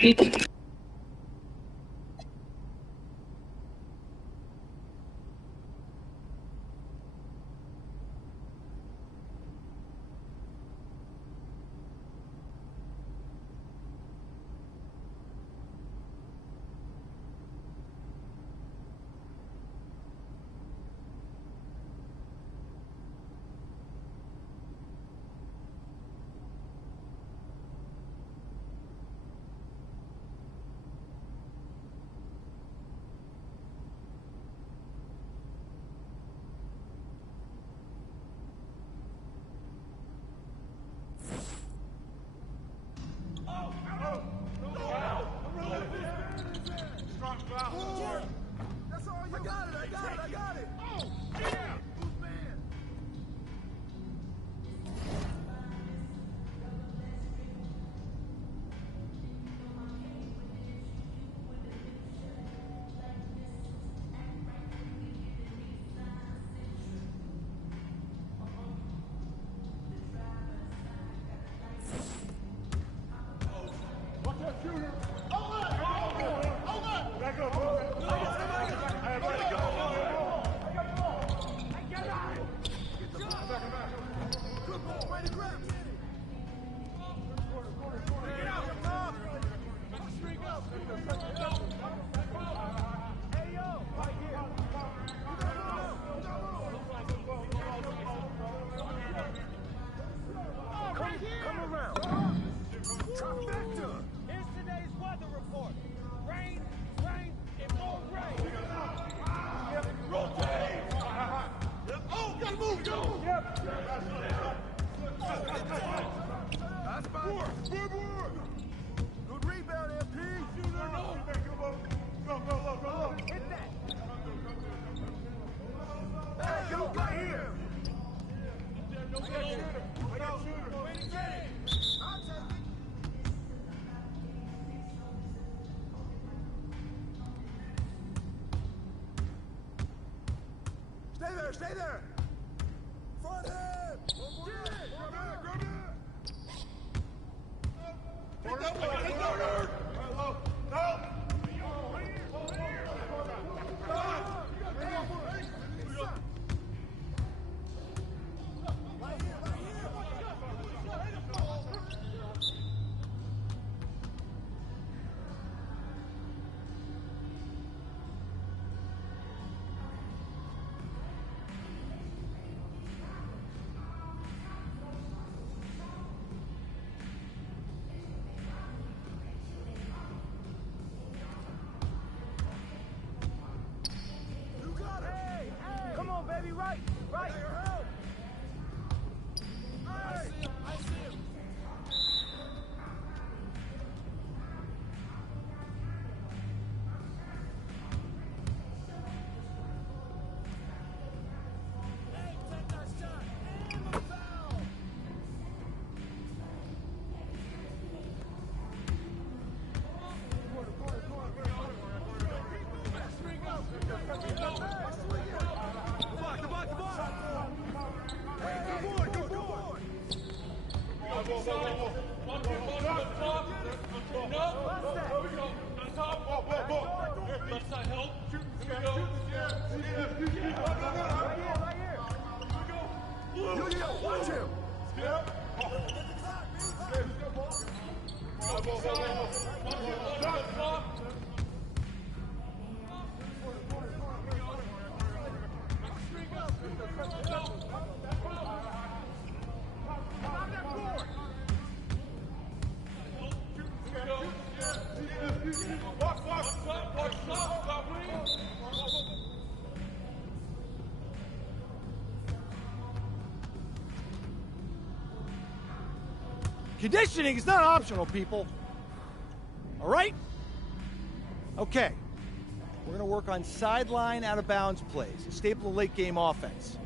completed. Stay there! Front head! Take that way! Take that way! No! Conditioning is not optional, people. All right? Okay. We're going to work on sideline out-of-bounds plays, a staple of late-game offense.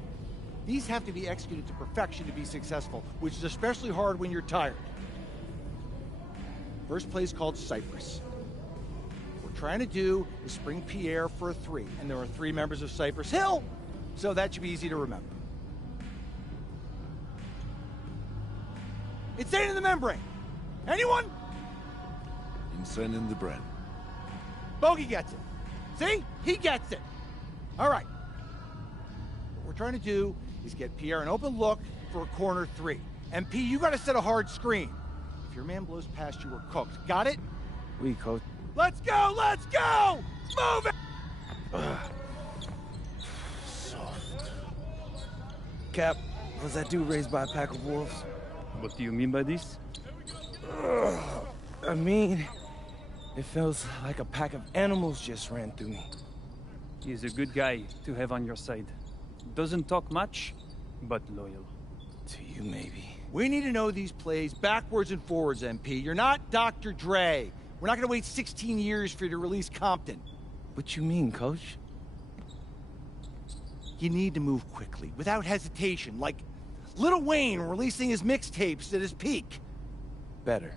These have to be executed to perfection to be successful, which is especially hard when you're tired. First play is called Cypress. What we're trying to do is spring Pierre for a 3, and there are 3 members of Cypress Hill, so that should be easy to remember. It's staying in the membrane. Anyone? Send in the Bren. Bogey gets it. See? He gets it. All right. What we're trying to do is get Pierre an open look for a corner 3. MP, you got to set a hard screen. If your man blows past you, we're cooked. Got it? We, coach. Let's go! Let's go! Move it! Cap, was that dude raised by a pack of wolves? What do you mean by this? I mean, it feels like a pack of animals just ran through me. He's a good guy to have on your side. Doesn't talk much, but loyal. To you, maybe. We need to know these plays backwards and forwards, MP. You're not Dr. Dre. We're not going to wait 16 years for you to release Compton. What you mean, coach? You need to move quickly, without hesitation, like Lil Wayne releasing his mixtapes at his peak. Better.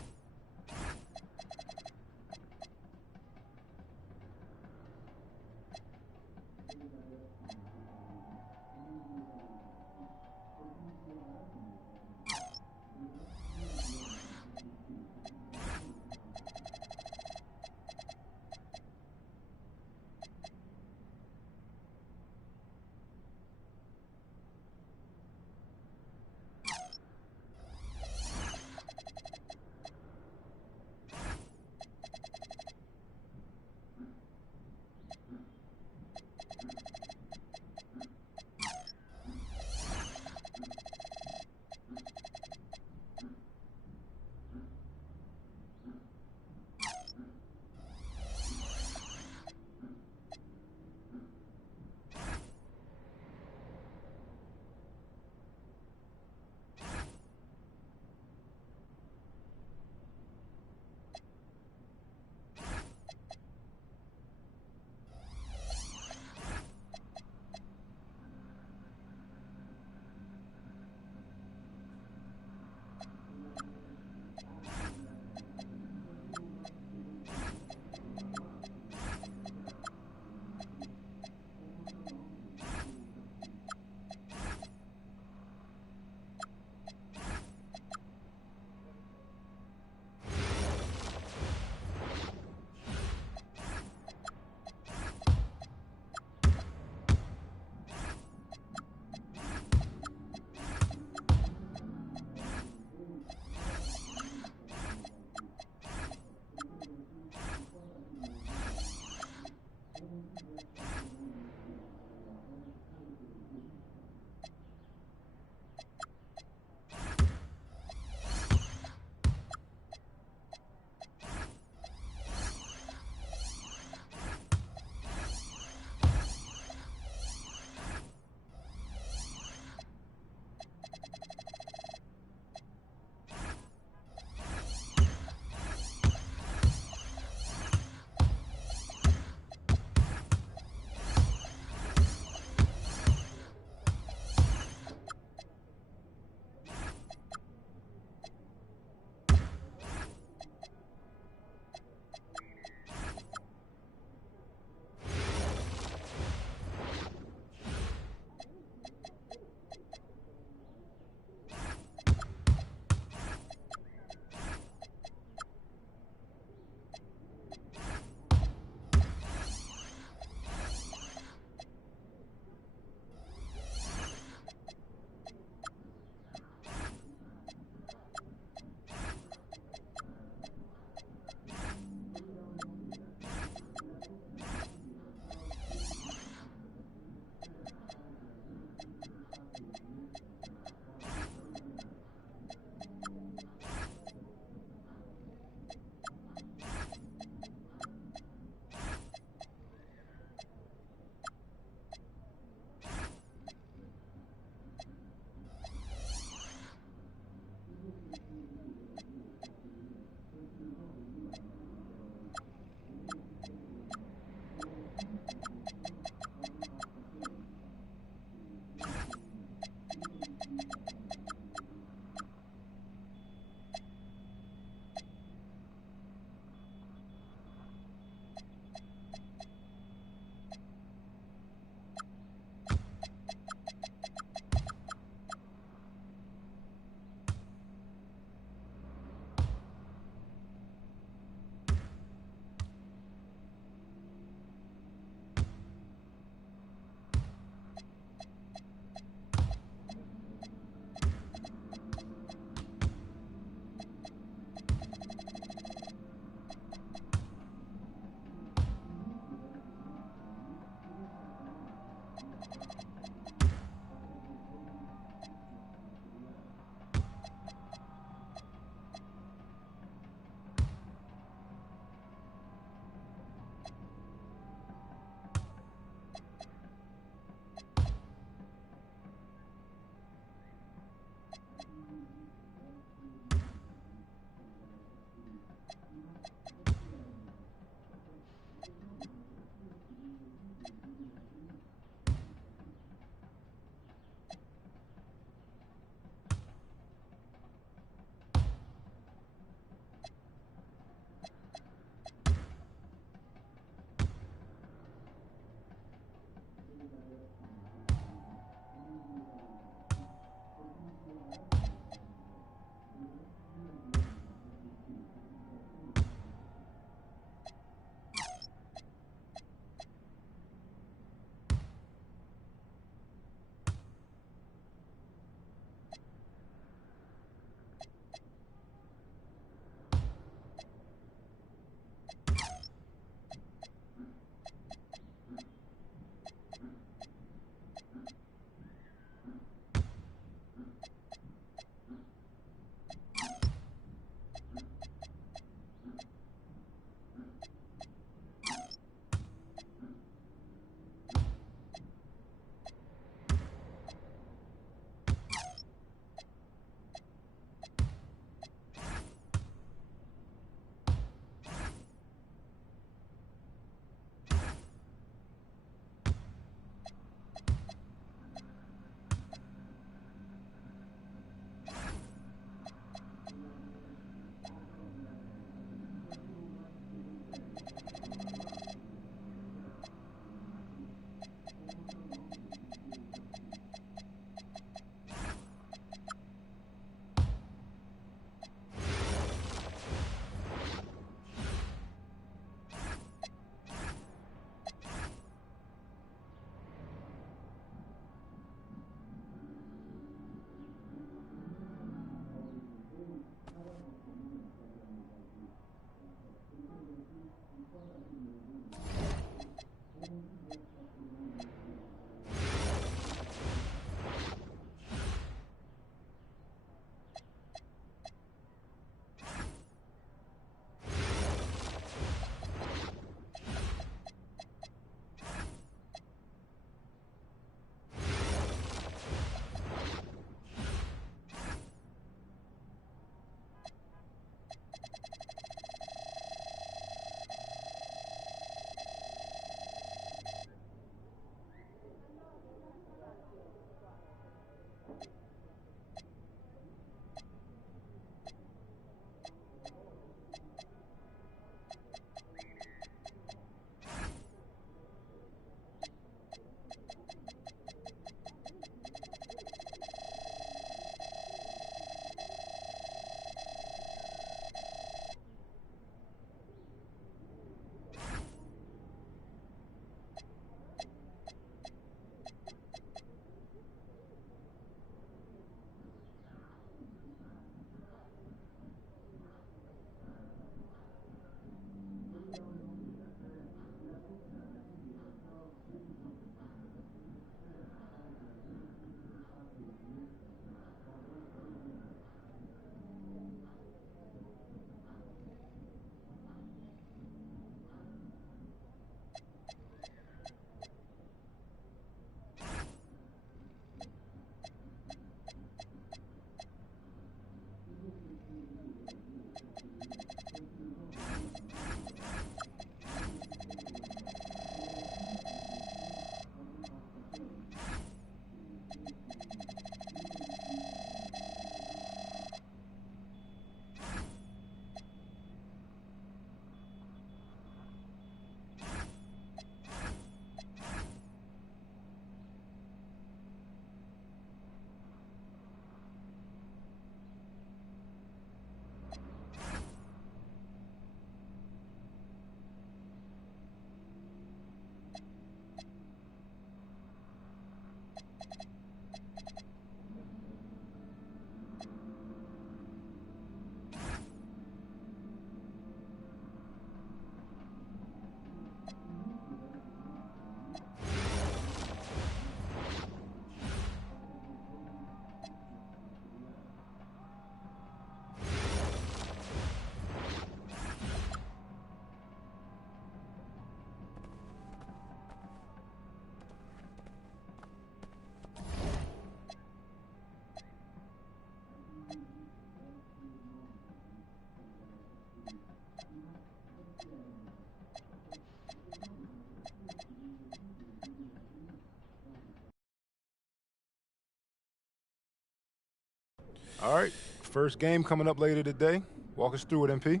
All right, first game coming up later today. Walk us through it, MP.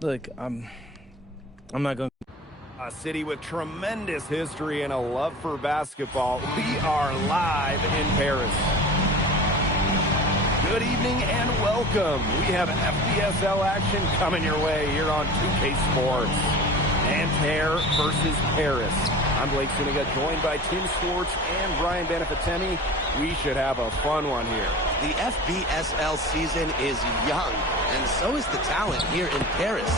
Look, I'm not going to... A city with tremendous history and a love for basketball. We are live in Paris. Good evening and welcome. We have FPSL action coming your way here on 2K Sports. Nanterre versus Paris. I'm Blake Zuniga, joined by Tim Swartz and Brian Benefatemi. We should have a fun one here. The FBSL season is young, and so is the talent here in Paris.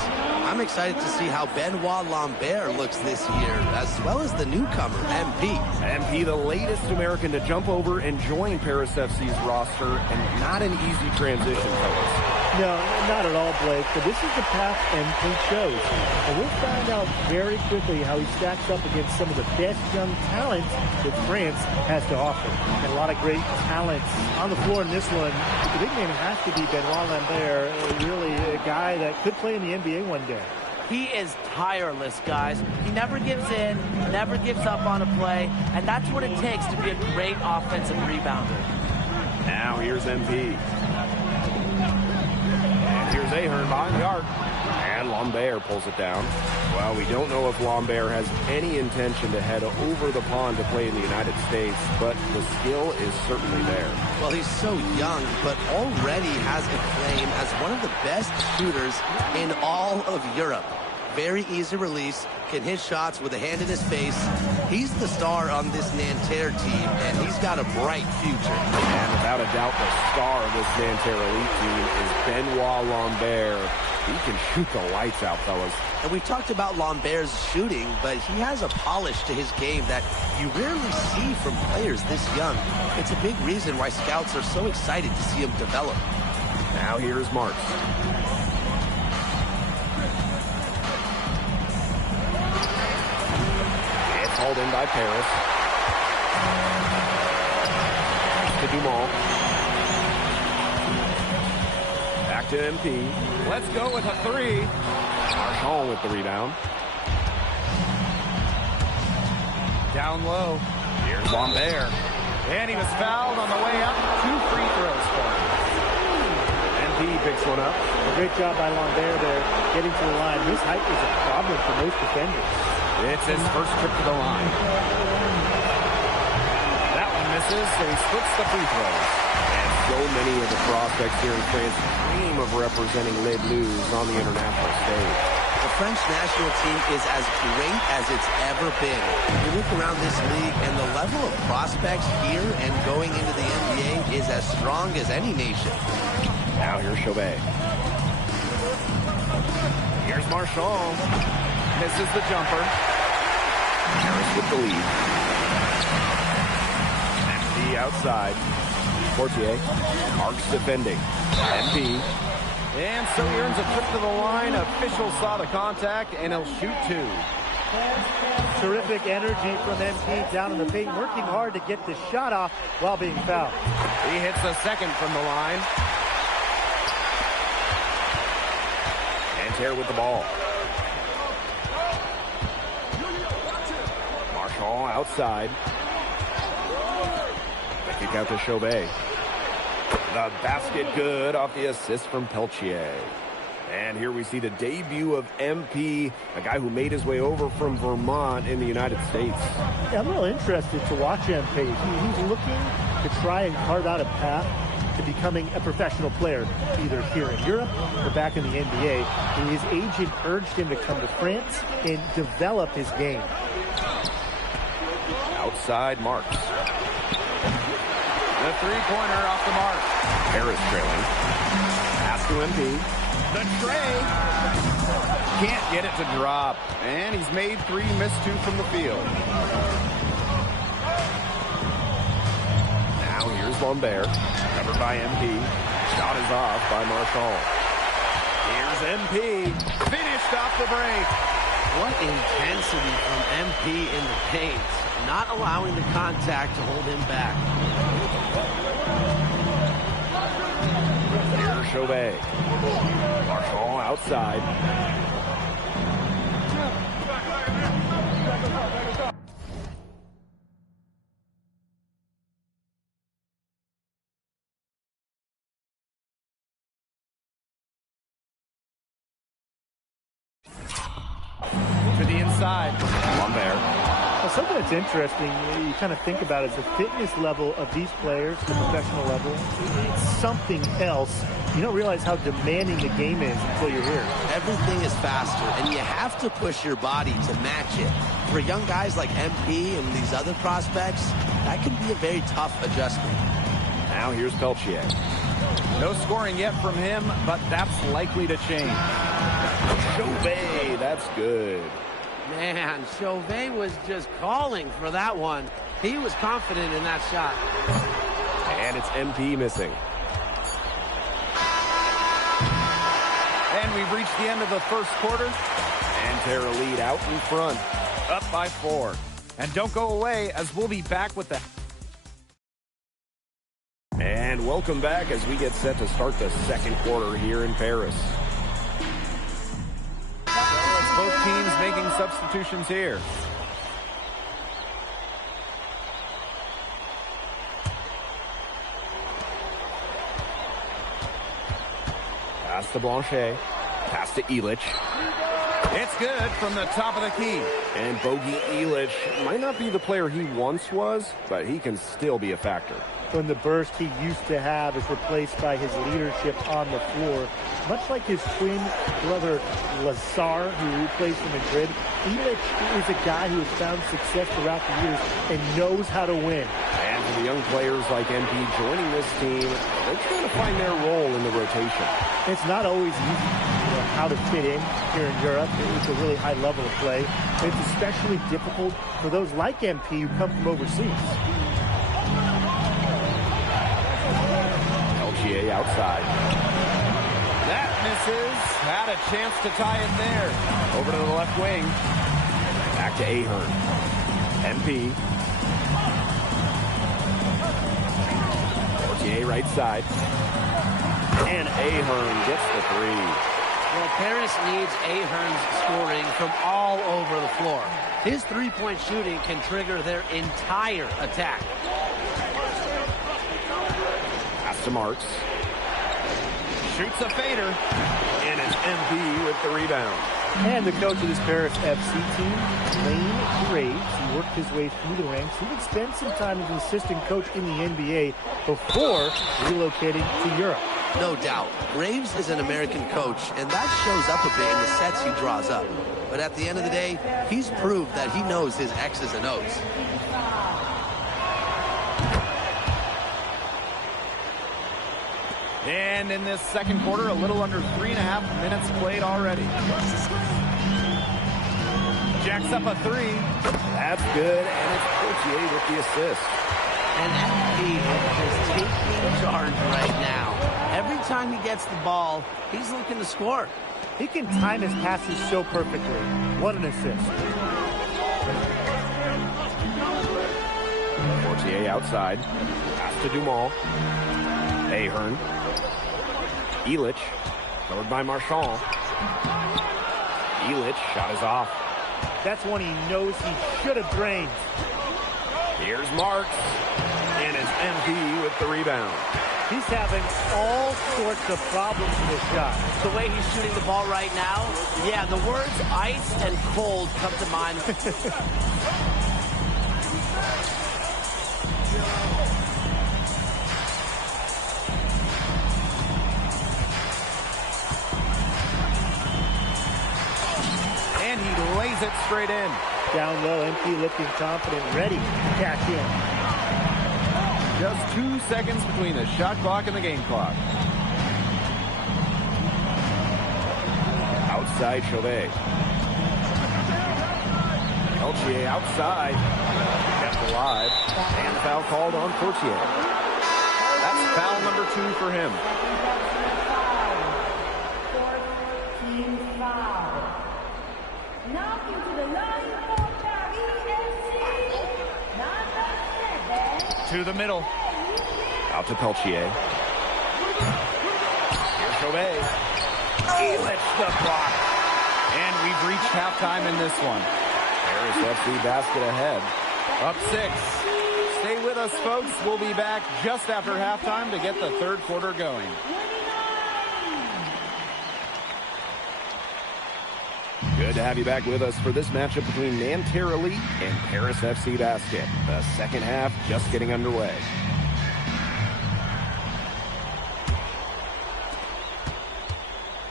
I'm excited to see how Benoit Lambert looks this year, as well as the newcomer, MP. MP, the latest American to jump over and join Paris FC's roster, and not an easy transition, fellas. No, not at all, Blake, but this is the path MP chose. And we'll find out very quickly how he stacks up against some of the best young talent that France has to offer. And a lot of great talent on the floor in this one. But the big name has to be Benoit Lambert, really a guy that could play in the NBA one day. He is tireless, guys. He never gives in, never gives up on a play, and that's what it takes to be a great offensive rebounder. Now here's MP. Here's Ahern behind the arc. And Lambert pulls it down. Well, we don't know if Lambert has any intention to head over the pond to play in the United States, but the skill is certainly there. Well, he's so young, but already has a claim as one of the best shooters in all of Europe. Very easy release, can hit shots with a hand in his face. He's the star on this Nanterre team, and he's got a bright future. And without a doubt, the star of this Nanterre elite team is Benoit Lambert. He can shoot the lights out, fellas. And we've talked about Lambert's shooting, but he has a polish to his game that you rarely see from players this young. It's a big reason why scouts are so excited to see him develop. Now here's Marks. Hauled in by Paris. To Dumont. Back to MP. Let's go with a three. Marchand with the rebound. Down low. Here's Lambert. And he was fouled on the way up. 2 free throws for him. MP picks one up. A great job by Lambert there, getting to the line. His height is a problem for most defenders. It's his first trip to the line. That one misses, so he splits the free throws. And so many of the prospects here in France dream of representing Les Bleus on the international stage. The French national team is as great as it's ever been. You look around this league, and the level of prospects here and going into the NBA is as strong as any nation. Now here's Chauvet. Here's Marchand. Misses the jumper. Harris with the lead. MP outside. Portier. Marks defending. MP. And so he earns a trip to the line. Officials saw the contact, and he'll shoot 2. Terrific energy from MP down in the paint, working hard to get the shot off while being fouled. He hits the second from the line. Nanterre with the ball. Marchand outside. The kick out to Chauvet. The basket good off the assist from Peltier. And here we see the debut of MP, a guy who made his way over from Vermont in the United States. Yeah, I'm real interested to watch MP. He's looking to try and carve out a path to becoming a professional player, either here in Europe or back in the NBA. And his agent urged him to come to France and develop his game. Outside Marks. The three-pointer off the mark. Harris trailing. Pass to MP. The tray. Can't get it to drop. And he's made 3, missed 2 from the field. Now here's Lambert. Covered by MP. Shot is off by Marchand. Here's MP. Finished off the break. What intensity from MP in the paint. Not allowing the contact to hold him back. Here's Chauvet. Marchand outside. the inside. Lambert. Well, something that's interesting, you kind of think about, is the fitness level of these players, the professional level. It's something else. You don't realize how demanding the game is until you're here. Everything is faster, and you have to push your body to match it. For young guys like MP and these other prospects, that can be a very tough adjustment. Now here's Peltier. No scoring yet from him, but that's likely to change. Chauvet, that's good. Man, Chauvet was just calling for that one. He was confident in that shot. And it's MP missing. And we've reached the end of the first quarter. Nanterre lead out in front, up by 4. And don't go away, as we'll be back with the... And welcome back as we get set to start the second quarter here in Paris. It's both teams making substitutions here. Pass to Blanchet. Pass to Illich. It's good from the top of the key. And Bogey Illich might not be the player he once was, but he can still be a factor. When the burst he used to have is replaced by his leadership on the floor. Much like his twin brother Lazar, who plays for Madrid, Illich is a guy who has found success throughout the years and knows how to win. And for the young players like MP joining this team, they're trying to find their role in the rotation. It's not always easy, how to fit in here in Europe. It's a really high level of play. It's especially difficult for those like MP who come from overseas. Peltier outside. That misses. Had a chance to tie it there. Over to the left wing. Back to Ahern. MP. Peltier right side. And Ahern gets the 3. Well, Paris needs Ahern's scoring from all over the floor. His three-point shooting can trigger their entire attack. Pass to Marks. Shoots a fader. And it's MP with the rebound. And the coach of this Paris FC team, Lane Graves, he worked his way through the ranks. He would spend some time as an assistant coach in the NBA before relocating to Europe. No doubt. Graves is an American coach, and that shows up a bit in the sets he draws up. But at the end of the day, he's proved that he knows his X's and O's. And in this second quarter, a little under 3.5 minutes played already. Jacks up a 3. That's good, and it's Peltier with the assist. And MP is taking charge right now. Every time he gets the ball, he's looking to score. He can time his passes so perfectly. What an assist. Peltier outside. Pass to Dumont. Ahern. Illich. Covered by Marchand. Illich shot is off. That's one he knows he should have drained. Here's Marks. And it's MP with the rebound. He's having all sorts of problems with his shot. The way he's shooting the ball right now, yeah, the words ice and cold come to mind. And he lays it straight in. Down low, MP looking confident, ready to cash in. Just 2 seconds between the shot clock and the game clock. Outside Chauvet. Peltier outside. Kept alive. And foul called on Peltier. That's foul number 2 for him. To the middle. Out to Peltier. Here's Chauvet. Illich the block. And we've reached halftime in this one. Paris FC basket ahead. Up 6. Stay with us, folks. We'll be back just after halftime to get the third quarter going. Good Good to have you back with us for this matchup between Nanterre Elite and Paris FC Basket. The second half just getting underway.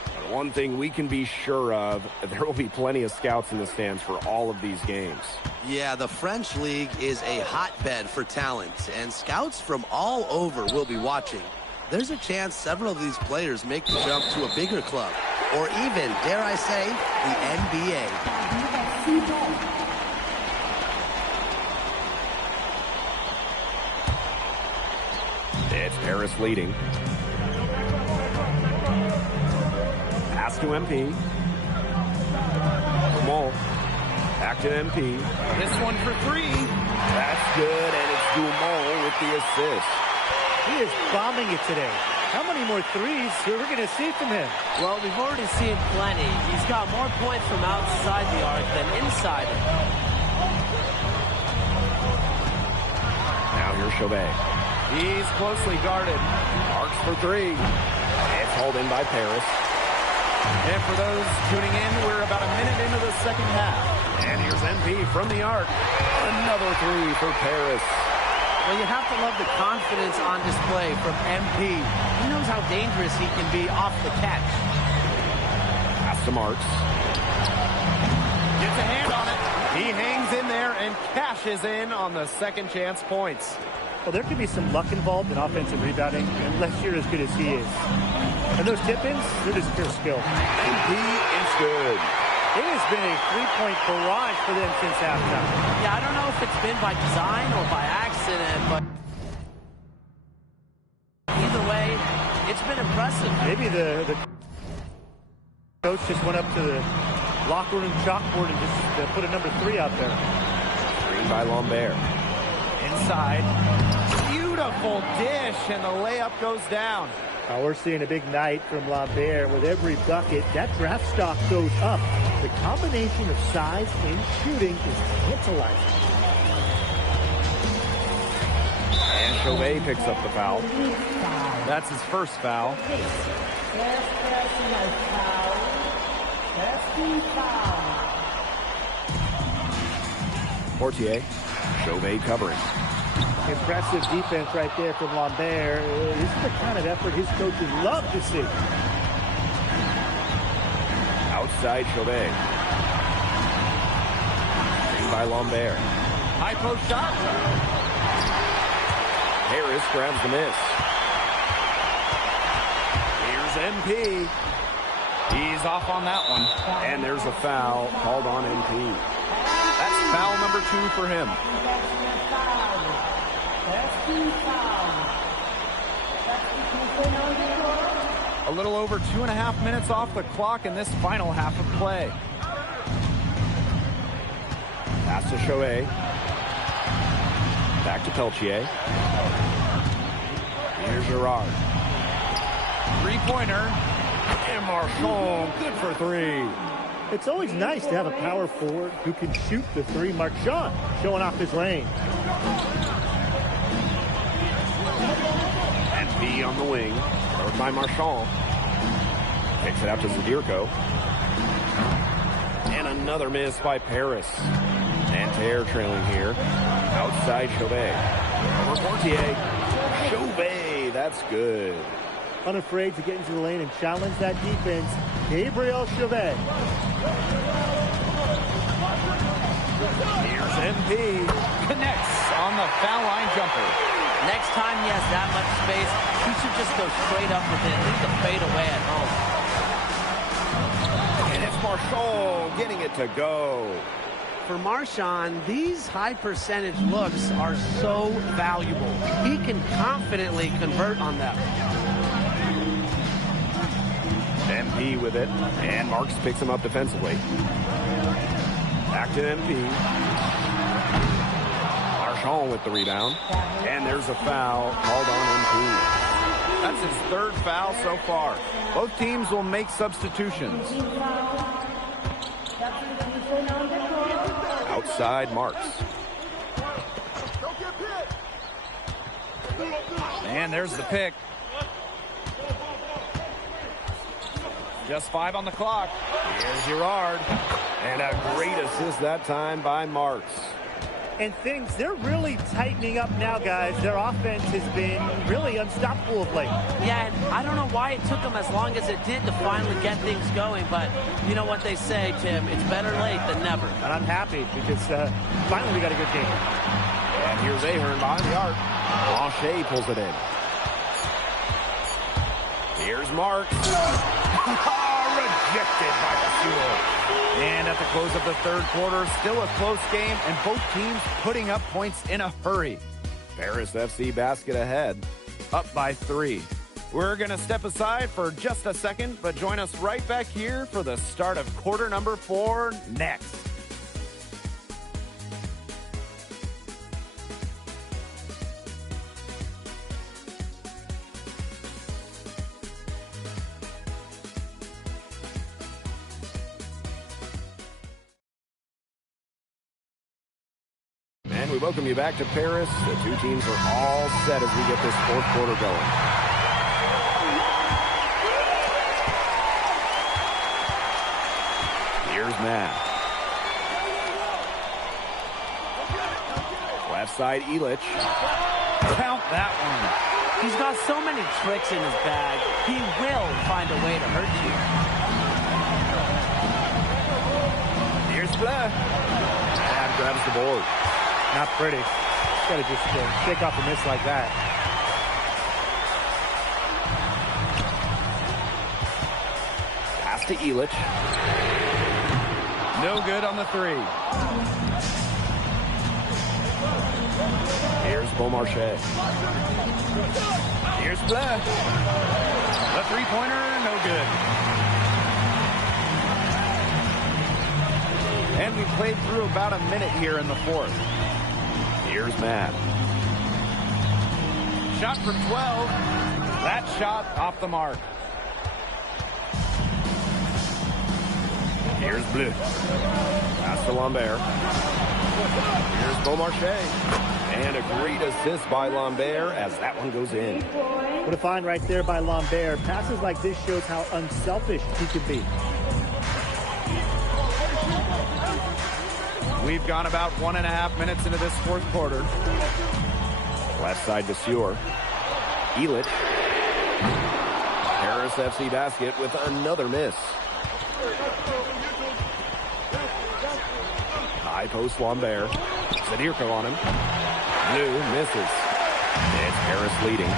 But one thing we can be sure of, there will be plenty of scouts in the stands for all of these games. Yeah, the French league is a hotbed for talent, and scouts from all over will be watching. There's a chance several of these players make the jump to a bigger club, or even, dare I say, the NBA. It's Paris leading. Pass to MP. Dumont. Back to MP. This one for three. That's good, and it's Dumont with the assist. He is bombing it today. How many more threes are we going to see from him? Well, we've already seen plenty. He's got more points from outside the arc than inside it. Now here's Chauvet. He's closely guarded. Marks for three. It's hauled in by Paris. And for those tuning in, we're about a minute into the second half. And here's MP from the arc. Another three for Paris. Well, you have to love the confidence on display from MP. He knows how dangerous he can be off the catch. Pass to Marks. Gets a hand on it. He hangs in there and cashes in on the second chance points. Well, there could be some luck involved in offensive rebounding unless you're as good as he is. And those tip-ins, they're just pure skill. MP is good. It has been a three-point barrage for them since halftime. Yeah, I don't know if it's been by design or by accident, but either way, it's been impressive. Maybe the coach just went up to the locker room chalkboard and just put a number 3 out there. Screen by Lambert. Inside. Beautiful dish, and the layup goes down. We're seeing a big night from Lambert. With every bucket, that draft stock goes up. The combination of size and shooting is tantalizing. And Chauvet picks up the foul. That's his first foul. Portier. Chauvet covering. Impressive defense right there from Lambert. This is the kind of effort his coaches love to see. Outside Chauvet. Screen by Lambert. High post shot. Harris grabs the miss. Here's MP. He's off on that one. And there's a foul called on MP. That's foul number 2 for him. A little over 2.5 minutes off the clock in this final half of play. Pass to Chauvet. Back to Peltier. Here's Girard. Three-pointer. And Marchand, good for three. It's always nice to have a power forward who can shoot the three. Marchand showing off his range. And B on the wing. Thrown by Marchand. Kicks it out to Zadirko. And another miss by Paris. Nanterre trailing here. Outside Chauvet. Over Portier. Chauvet, that's good. Unafraid to get into the lane and challenge that defense. Gabriel Chauvet. Here's MP. Connects on the foul line jumper. Next time he has that much space, he should just go straight up with it. Leave the fade away at home. And it's Marchand getting it to go. For Marchand, these high percentage looks are so valuable. He can confidently convert on them. MP with it, and Marks picks him up defensively. Back to MP. Marchand with the rebound, and there's a foul called on MP. That's his third foul so far. Both teams will make substitutions. Outside Marks. And there's the pick. Just 5 on the clock. Here's Girard. And a great assist that time by Marks. And they're really tightening up now, guys. Their offense has been really unstoppable of late. Yeah, and I don't know why it took them as long as it did to finally get things going, but you know what they say, Tim, it's better late than never. And I'm happy because finally we got a good game. And here's Ahern behind the arc. Blanchet pulls it in. Here's Marks. Rejected by Vasseur. And at the close of the third quarter, still a close game, and both teams putting up points in a hurry. Paris FC basket ahead. Up by 3. We're going to step aside for just a second, but join us right back here for the start of quarter number 4 next. And we welcome you back to Paris. The two teams are all set as we get this fourth quarter going. Here's Matt. Left side, Illich. Count that one. He's got so many tricks in his bag, he will find a way to hurt you. Here's Bleu. And grabs the board. Not pretty. Got to just shake off a miss like that. Pass to Illich. No good on the 3. Here's Beaumarchais. Here's Bleu. The three-pointer, no good. And we played through about a minute here in the fourth. Here's Matt. Shot from 12. That shot off the mark. Here's Bleu. Pass to Lambert. Here's Beaumarchais. And a great assist by Lambert as that one goes in. What a find right there by Lambert. Passes like this shows how unselfish he can be. We've gone about 1.5 minutes into this fourth quarter. Left side to Vasseur. Illich. Paris FC basket with another miss. High post Lambert. Zadirko on him. Bleu misses. It's Paris leading.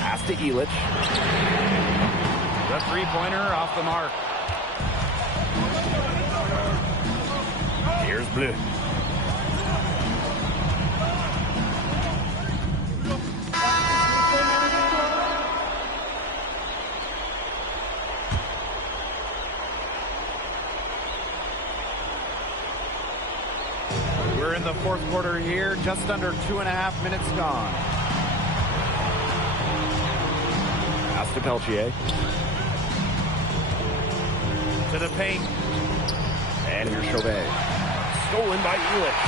Pass to Illich. The three-pointer off the mark. Here's Bleu. We're in the fourth quarter here, just under 2.5 minutes gone. Pass to Peltier. To the paint. And here's Chauvet. Stolen by Illich.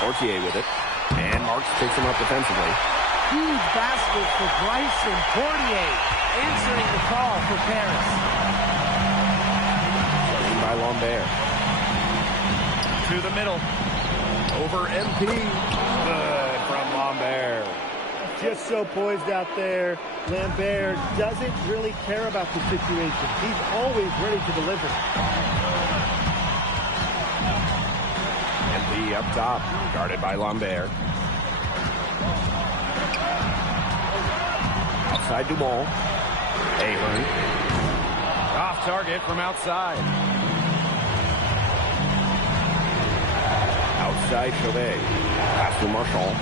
Portier with it. And Marks picks him up defensively. Huge basket for Bryson Portier, answering the call for Paris. Starting by Lambert. To the middle. Over MP. Good from Lambert. Just so poised out there. Lambert doesn't really care about the situation. He's always ready to deliver. MP up top, guarded by Lambert. Outside Dumont. Ahern. Off target from outside. Outside Chauvet. Pass to Marchand.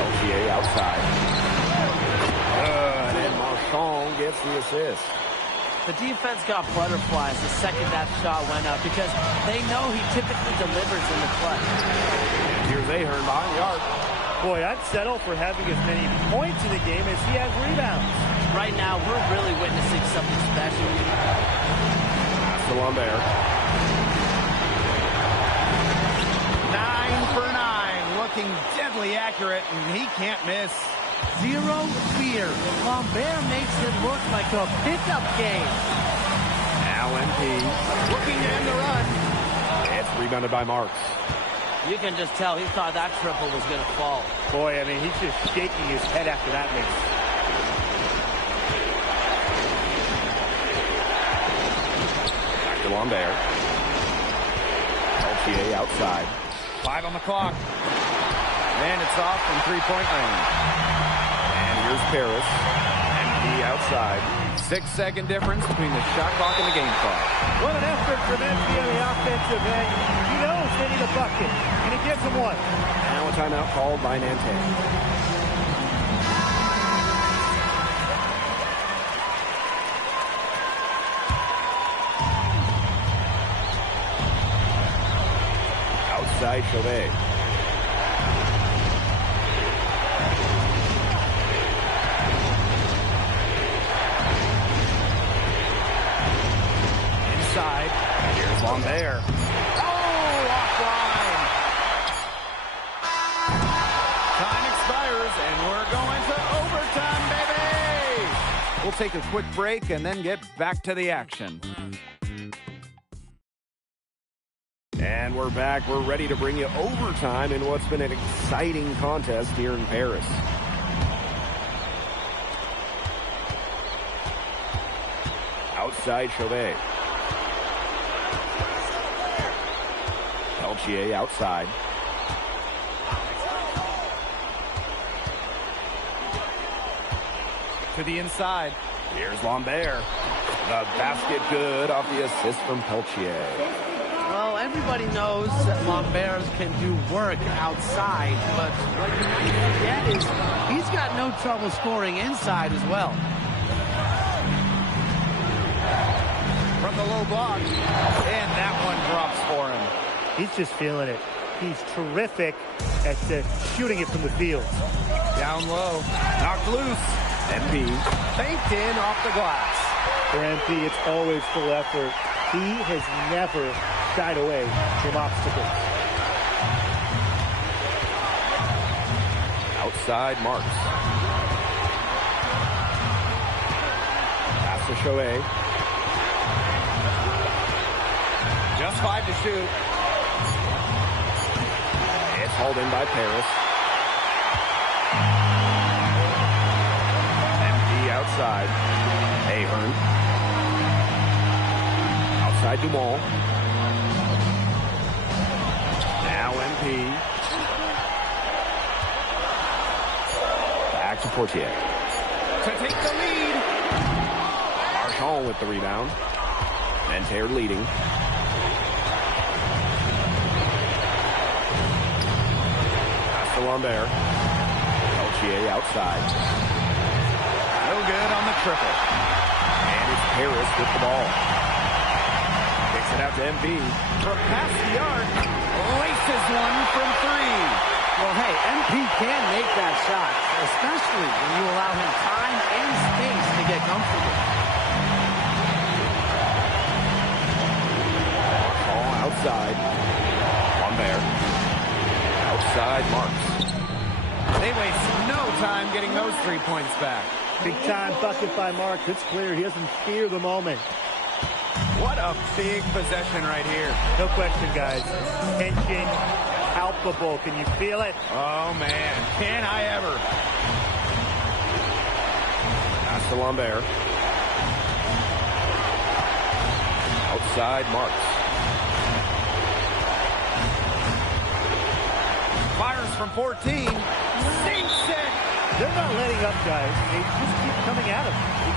LGA outside. Good, and Marchand gets the assist. The defense got butterflies the second that shot went up because they know he typically delivers in the clutch. And here's Ahern behind the arc. Boy, I'd settle for having as many points in the game as he has rebounds. Right now, we're really witnessing something special. Pass to Lambert. 9 for 9, looking deadly accurate, and he can't miss. Zero fear. Lambert makes it look like a pickup game. Now MP looking to end the run. It's rebounded by Marks. You can just tell he thought that triple was going to fall. Boy, I mean, he's just shaking his head after that miss. Back to Lambert. Peltier outside. 5 on the clock. And it's off from three-point range. And here's Paris. MP outside. 6-second difference between the shot clock and the game clock. What an effort from MP on the offensive end. He knows they need a bucket, and he gives them one. Now a timeout called by Nanterre. Outside Chauvet. Inside. Here's Lambert. Oh, offline. Time expires, and we're going to overtime, baby. We'll take a quick break and then get back to the action. And we're back. We're ready to bring you overtime in what's been an exciting contest here in Paris. Outside Chauvet. Peltier outside. To the inside. Here's Lambert. The basket good off the assist from Peltier. Well, everybody knows that Lambert can do work outside, but what you forget is he's got no trouble scoring inside as well. From the low block, and that one drops for him. He's just feeling it. He's terrific at shooting it from the field. Down low, knocked loose. MP banked in off the glass. For MP, it's always full effort. He has never shied away from obstacles. Outside Marks. Pass to Chauvet. Just 5 to shoot. It's hauled in by Paris. MP outside. Ahern. Outside Dumont. Now MP. Back to Portier. To take the lead. Marchand with the rebound. Nanterre leading. Pass to Lambert. Peltier outside. No good on the triple. And it's Paris with the ball. Kicks it out to MP. For past the arc. Laces one from 3. Well, hey, MP can make that shot, especially when you allow him time and space to get comfortable. All outside. Lambert. Outside Marks. They waste no time getting those 3 points back. Big time bucket by Marks. It's clear he doesn't fear the moment. What a big possession right here. No question, guys. Tension, palpable. Can you feel it? Oh, man. Can I ever? Pass to Lambert. Outside Marks. Fires from 14. Sinks it. They're not letting up, guys. They just keep coming at him.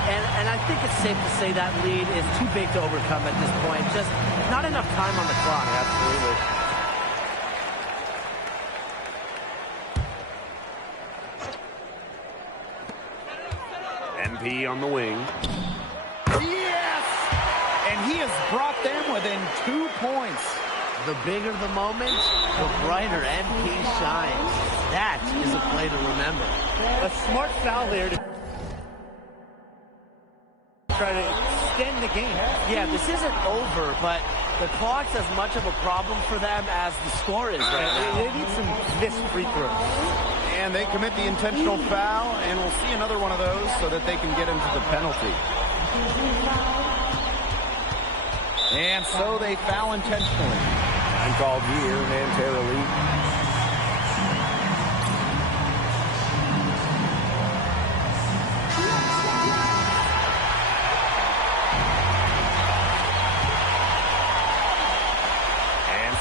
And I think it's safe to say that lead is too big to overcome at this point. Just not enough time on the clock. Absolutely. MP on the wing. Yes! And he has brought them within 2 points. The bigger the moment, the brighter MP shines. That is a play to remember. A smart foul there to try to extend the game. Yeah, this isn't over, but the clock's as much of a problem for them as the score is right now. They need some missed free throws. And And they commit the intentional foul, and we'll see another one of those so that they can get into the penalty. And so they foul intentionally. Time called here, Nanterre Elite.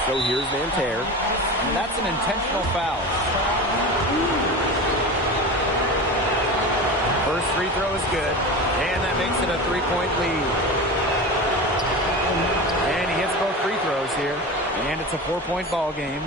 So here's Nanterre, and that's an intentional foul. First free throw is good, and that makes it a 3-point lead. And he hits both free throws here, and it's a 4-point ball game.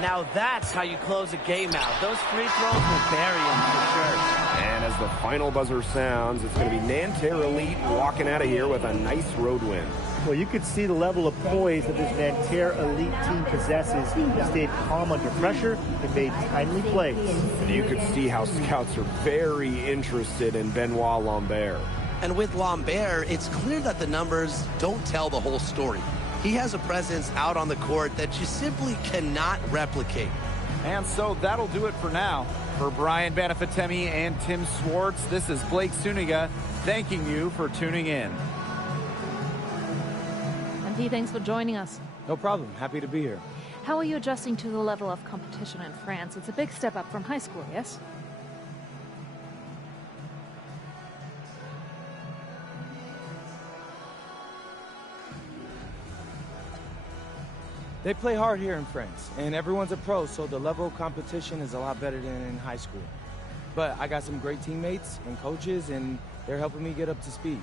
Now that's how you close a game out. Those free throws will bury him for sure. And as the final buzzer sounds, it's going to be Nanterre Elite walking out of here with a nice road win. Well, you could see the level of poise that this Nanterre Elite team possesses. They stayed calm under pressure and made timely plays. And you could see how scouts are very interested in Benoit Lambert. And with Lambert, it's clear that the numbers don't tell the whole story. He has a presence out on the court that you simply cannot replicate. And so that'll do it for now. For Brian Banafitemi and Tim Swartz, this is Blake Suniga thanking you for tuning in. MP, thanks for joining us. No problem. Happy to be here. How are you adjusting to the level of competition in France? It's a big step up from high school, yes? They play hard here in France, and everyone's a pro, so the level of competition is a lot better than in high school. But I got some great teammates and coaches, and they're helping me get up to speed.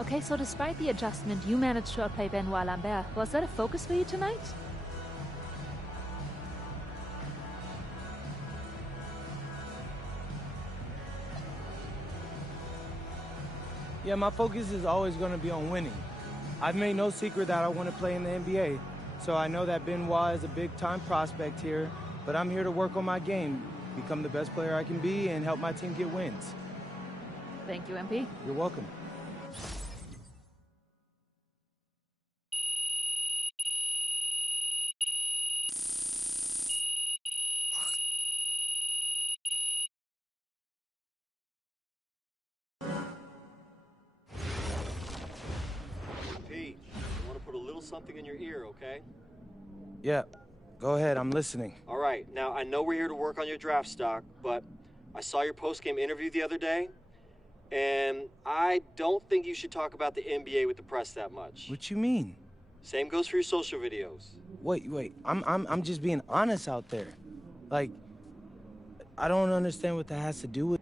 Okay, so despite the adjustment, you managed to outplay Benoit Lambert. Was that a focus for you tonight? Yeah, my focus is always going to be on winning. I've made no secret that I want to play in the NBA, so I know that Benoit is a big-time prospect here, but I'm here to work on my game, become the best player I can be, and help my team get wins. Thank you, MP. You're welcome. Pete, I want to put a little something in your ear, okay? Yeah, go ahead, I'm listening. All right, now I know we're here to work on your draft stock, but I saw your post-game interview the other day, and I don't think you should talk about the NBA with the press that much. What you mean? Same goes for your social videos. Wait, I'm just being honest out there. Like, I don't understand what that has to do with.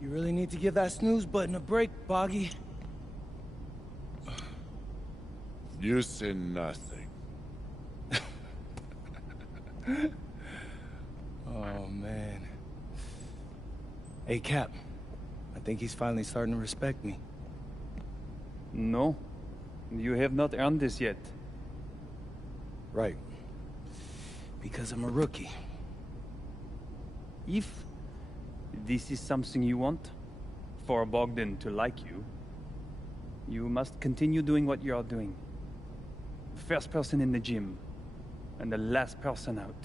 You really need to give that snooze button a break, Boggy. You say nothing. Oh, man. Hey, Cap. I think he's finally starting to respect me. No. You have not earned this yet. Right. Because I'm a rookie. If this is something you want, for Bogdan to like you, you must continue doing what you are doing. First person in the gym, and the last person out.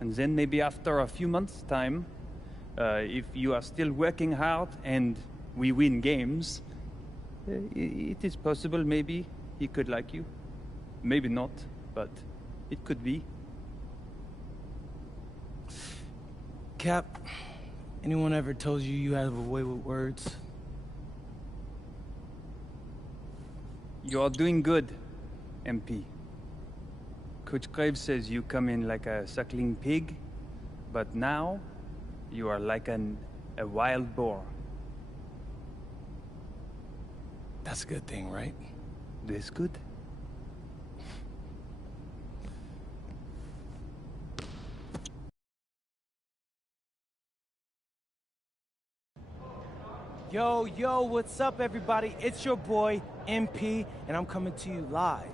And then maybe after a few months' time, if you are still working hard and we win games, it is possible maybe he could like you. Maybe not, but it could be. Cap, anyone ever told you you have a way with words? You are doing good, MP. Coach Graves says you come in like a suckling pig, but now you are like a wild boar. That's a good thing, right? This good? Yo, what's up, everybody? It's your boy, MP, and I'm coming to you live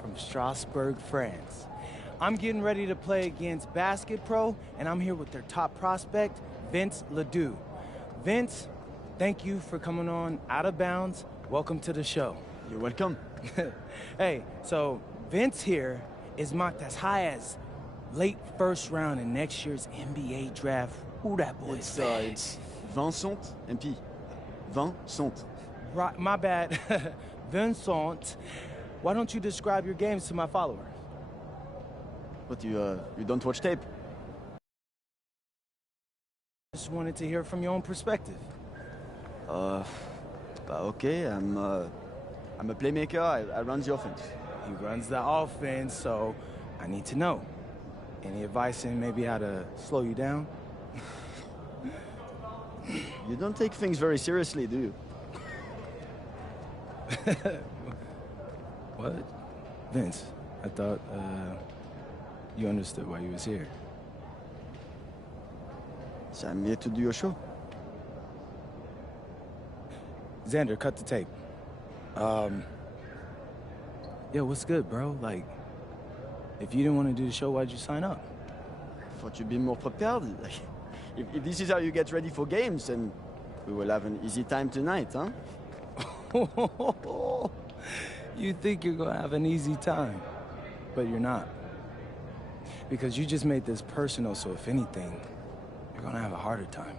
from Strasbourg, France. I'm getting ready to play against Basket Pro, and I'm here with their top prospect, Vince Ledoux. Vince, thank you for coming on Out of Bounds. Welcome to the show. You're welcome. Hey, so Vince here is mocked as high as late first round in next year's NBA draft. Who that boy is? It's Vincent, MP. Vincent. Right, my bad. Vincent. Why don't you describe your games to my follower? But you don't watch tape? Just wanted to hear from your own perspective. Okay, I'm a playmaker. I run the offense. He runs the offense, so I need to know. Any advice in maybe how to slow you down? You don't take things very seriously, do you? What? Vince, I thought, you understood why you was here. So I'm here to do your show. Xander, cut the tape. Yeah, what's good, bro? Like, if you didn't want to do the show, why'd you sign up? Thought you'd be more prepared. If this is how you get ready for games, then we will have an easy time tonight, huh? You think you're gonna have an easy time, but you're not. Because you just made this personal, so if anything, you're gonna have a harder time.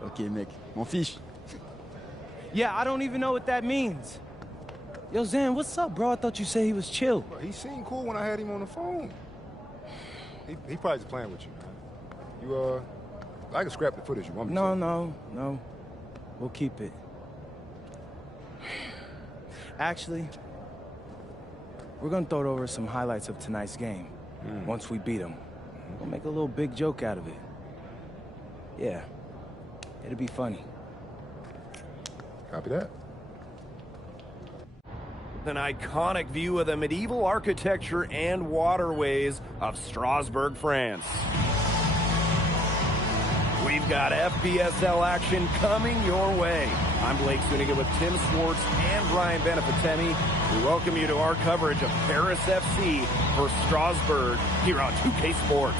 Okay, mec. M'en fiche. Yeah, I don't even know what that means. Yo, Zan, what's up, bro? I thought you said he was chill. Bro, he seemed cool when I had him on the phone. He probably just playing with you, man. You, I can scrap the footage you want me to. No. We'll keep it. Actually, we're gonna throw over some highlights of tonight's game. Once we beat them. We'll make a little big joke out of it. Yeah. It'll be funny. Copy that. An iconic view of the medieval architecture and waterways of Strasbourg, France. We've got FPSL action coming your way. I'm Blake Zuniga with Tim Swartz and Brian Benefitemi. We welcome you to our coverage of Paris FC versus Strasbourg here on 2K Sports.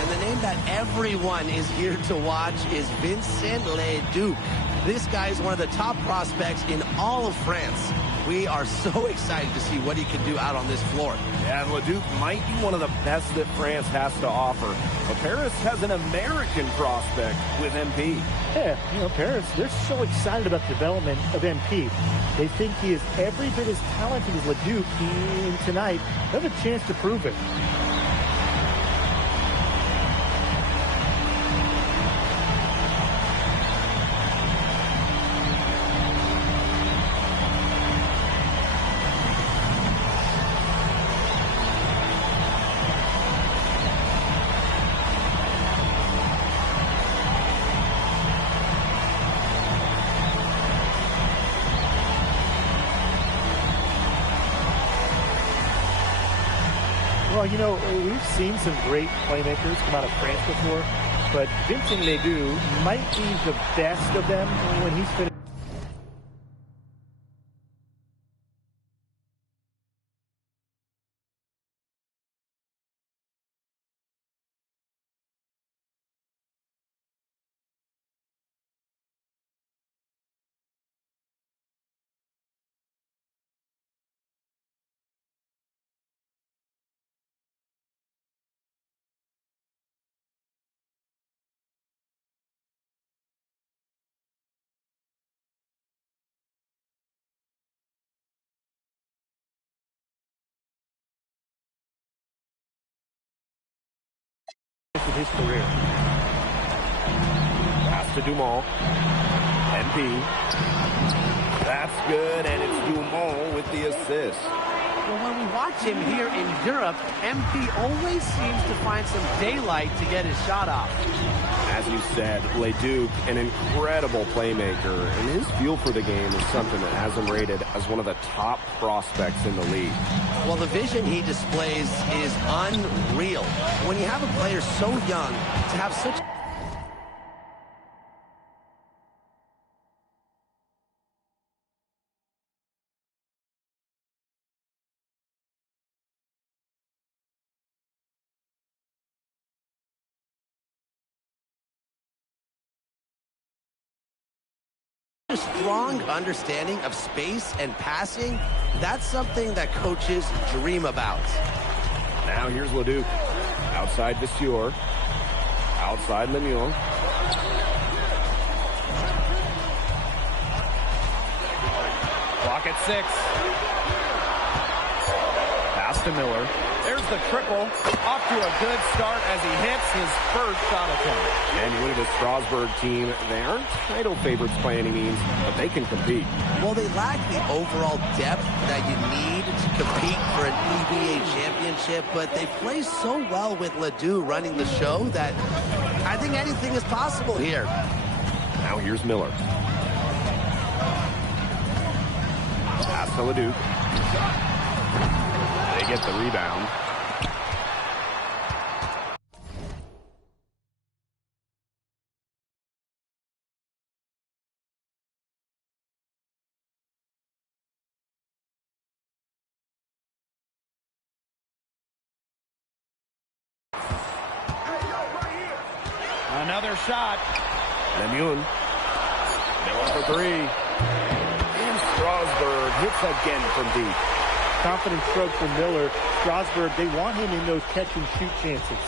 And the name that everyone is here to watch is Vincent Ledoux. This guy is one of the top prospects in all of France. We are so excited to see what he can do out on this floor. Yeah, and Ledoux might be one of the best that France has to offer. But Paris has an American prospect with MP. Yeah, Paris, they're so excited about the development of MP. They think he is every bit as talented as Ledoux, and tonight, they have a chance to prove it. Well, you know, we've seen some great playmakers come out of France before, but Vincent Ledoux might be the best of them when he's finished. Of his career. Pass to Dumont. MP. That's good, and it's Dumont with the assist. Well, when we watch him here in Europe, MP always seems to find some daylight to get his shot off. As you said, Ledoux, an incredible playmaker, and his feel for the game is something that has him rated as one of the top prospects in the league. Well, the vision he displays is unreal. When you have a player so young, to have such... a strong understanding of space and passing, that's something that coaches dream about. Now here's Ledoux. Outside Vasseur. Outside Lemieux. Clock at 6. Pass to Miller. There's the triple. Off to a good start as he hits his first shot attempt. And you look at the Strasbourg team, they aren't title favorites by any means, but they can compete. Well, they lack the overall depth that you need to compete for an EBA championship, but they play so well with Ledoux running the show that I think anything is possible here. Now here's Miller. Pass to Ledoux. They get the rebound. Another shot. Lemieux. Miller for 3. And Strasbourg hits again from deep. Confident stroke from Miller. Strasbourg, they want him in those catch-and-shoot chances.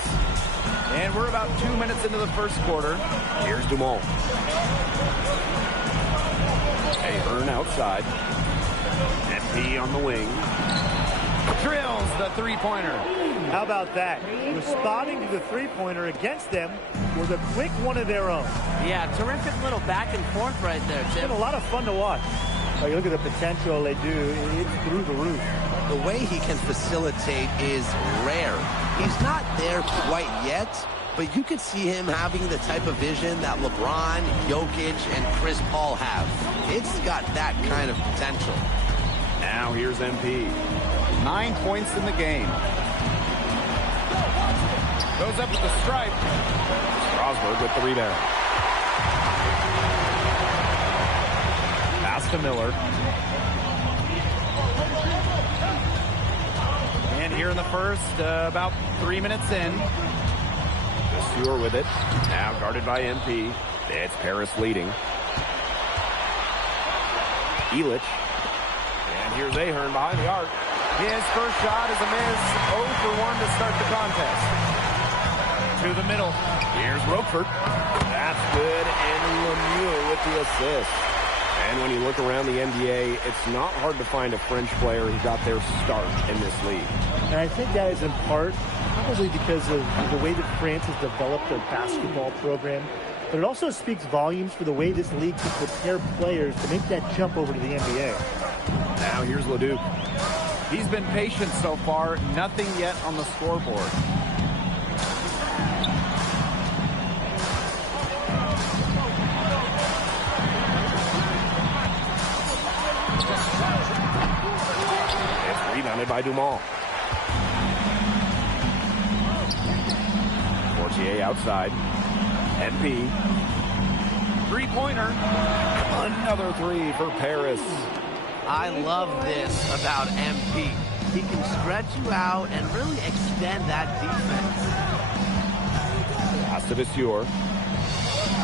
And we're about 2 minutes into the first quarter. Here's Dumont. Ahern outside. MP on the wing. Drills the three-pointer. How about that? Responding to the three-pointer against them with a quick one of their own. Yeah, terrific little back and forth right there, Tim. It's been a lot of fun to watch. Oh, you look at the potential they do, it's through the roof. The way he can facilitate is rare. He's not there quite yet, but you could see him having the type of vision that LeBron, Jokic, and Chris Paul have. It's got that kind of potential. Now here's MP. 9 points in the game. Goes up with the stripe. Strasbourg with the rebound. Pass to Miller. And here in the first, about 3 minutes in. Vasseur with it. Now guarded by MP. It's Paris leading. Illich. And here's Ahern behind the arc. His first shot is a miss. 0 for 1 to start the contest. To the middle. Here's Roquefort. That's good. And Lemieux with the assist. And when you look around the NBA, it's not hard to find a French player who got their start in this league. And I think that is in part probably because of the way that France has developed their basketball program. But it also speaks volumes for the way this league can prepare players to make that jump over to the NBA. Now here's Ledoux. He's been patient so far. Nothing yet on the scoreboard. It's rebounded by Dumont. Peltier outside. MP. Three-pointer. Another three for Paris. I love this about MP. He can stretch you out and really extend that defense. Pass to Vasseur.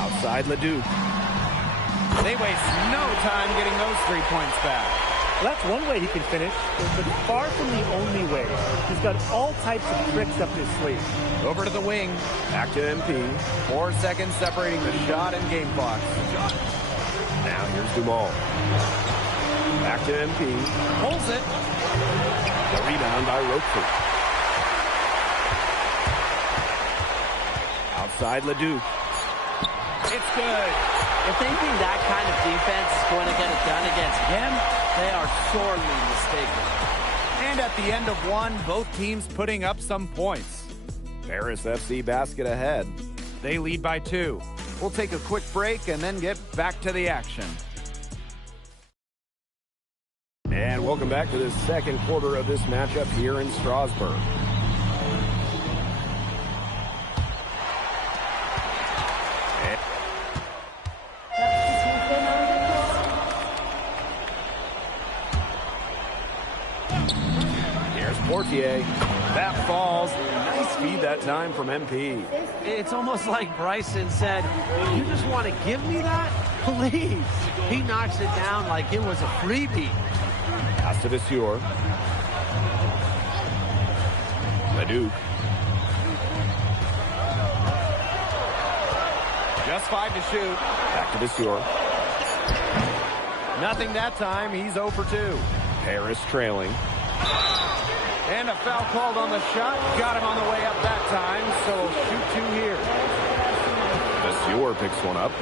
Outside Leduc. They waste no time getting those 3 points back. Well, that's one way he can finish, but far from the only way. He's got all types of tricks up his sleeve. Over to the wing. Back to MP. 4 seconds separating the shot and game clock. Now here's Dumal. Back to MP. Pulls it. The rebound by Roquefort. Outside Ledoux. It's good. If they think that kind of defense is going to get it done against him, they are sorely mistaken. And at the end of one, both teams putting up some points. Paris FC basket ahead. They lead by 2. We'll take a quick break and then get back to the action. And welcome back to the second quarter of this matchup here in Strasbourg. Here's Portier. That falls. Nice feed that time from MP. It's almost like Bryson said, you just want to give me that? Please. He knocks it down like it was a freebie. Pass to Vasseur. Leduc. Just 5 to shoot. Back to Vasseur. Nothing that time. He's 0 for 2. Paris trailing. And a foul called on the shot. Got him on the way up that time, so he'll shoot 2 here. Vasseur picks one up.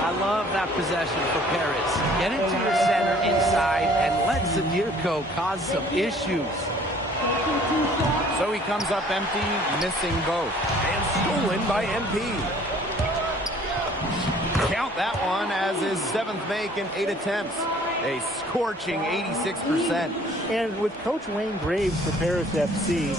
I love that possession for Paris. Get it to your center inside and let Zadirko cause some issues. So he comes up empty, missing both. And stolen by MP. Count that one as his 7th make in 8 attempts. A scorching 86%. And with Coach Wayne Graves for Paris FC,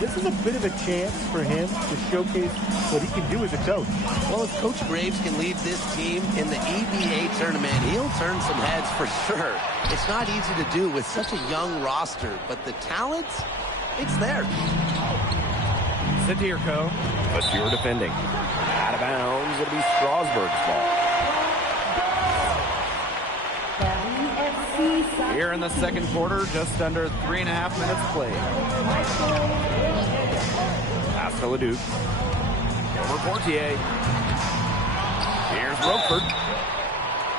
this is a bit of a chance for him to showcase what he can do as a coach. Well, if Coach Graves can lead this team in the EBA tournament, he'll turn some heads for sure. It's not easy to do with such a young roster, but the talent, it's there. Zadirko. Vasseur defending. Out of bounds. It'll be Strasbourg's ball. Here in the second quarter, just under 3.5 minutes played. Pass to Leduc. Over Portier. Here's Roquefort.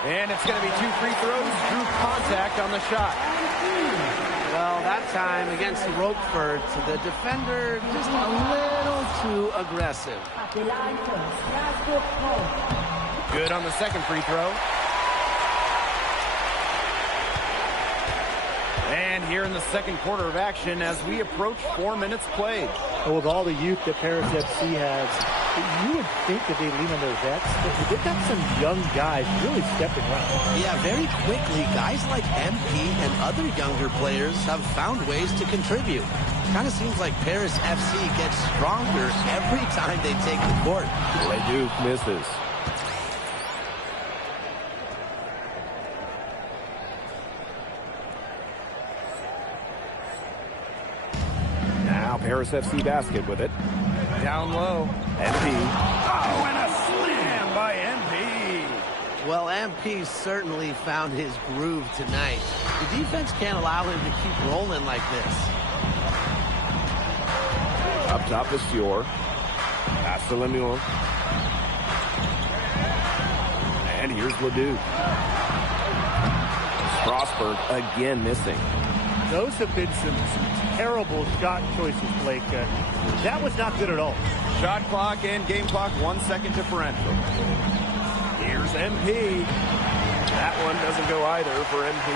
And it's going to be 2 free throws. Drew contact on the shot. Well, that time against Roquefort, the defender just a little too aggressive. Good on the second free throw. And here in the second quarter of action as we approach 4 minutes played. And with all the youth that Paris FC has, you would think that they lean on their vets, but they've got some young guys really stepping up. Yeah, very quickly, guys like MP and other younger players have found ways to contribute. Kind of seems like Paris FC gets stronger every time they take the court. Leduc misses. Paris FC basket with it. Down low. MP. Oh, and a slam by MP. Well, MP certainly found his groove tonight. The defense can't allow him to keep rolling like this. Up top, Vasseur. Pass to Lemieux. And here's Ledoux. Strasbourg again missing. Those have been some terrible shot choices, Blake. That was not good at all. Shot clock and game clock 1 second differential. Here's MP. That one doesn't go either for MP.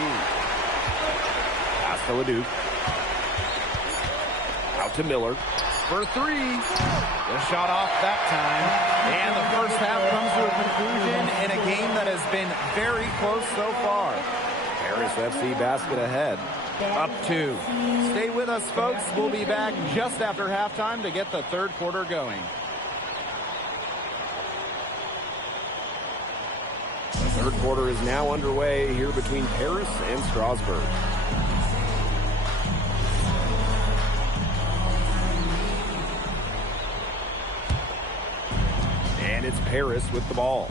Pass to Leduc. Out to Miller. for three. The shot off that time. And the first half comes to a conclusion in a game that has been very close so far. Paris FC basket ahead. Up 2. Stay with us, folks. We'll be back just after halftime to get the third quarter going. The third quarter is now underway here between Paris and Strasbourg. And it's Paris with the ball.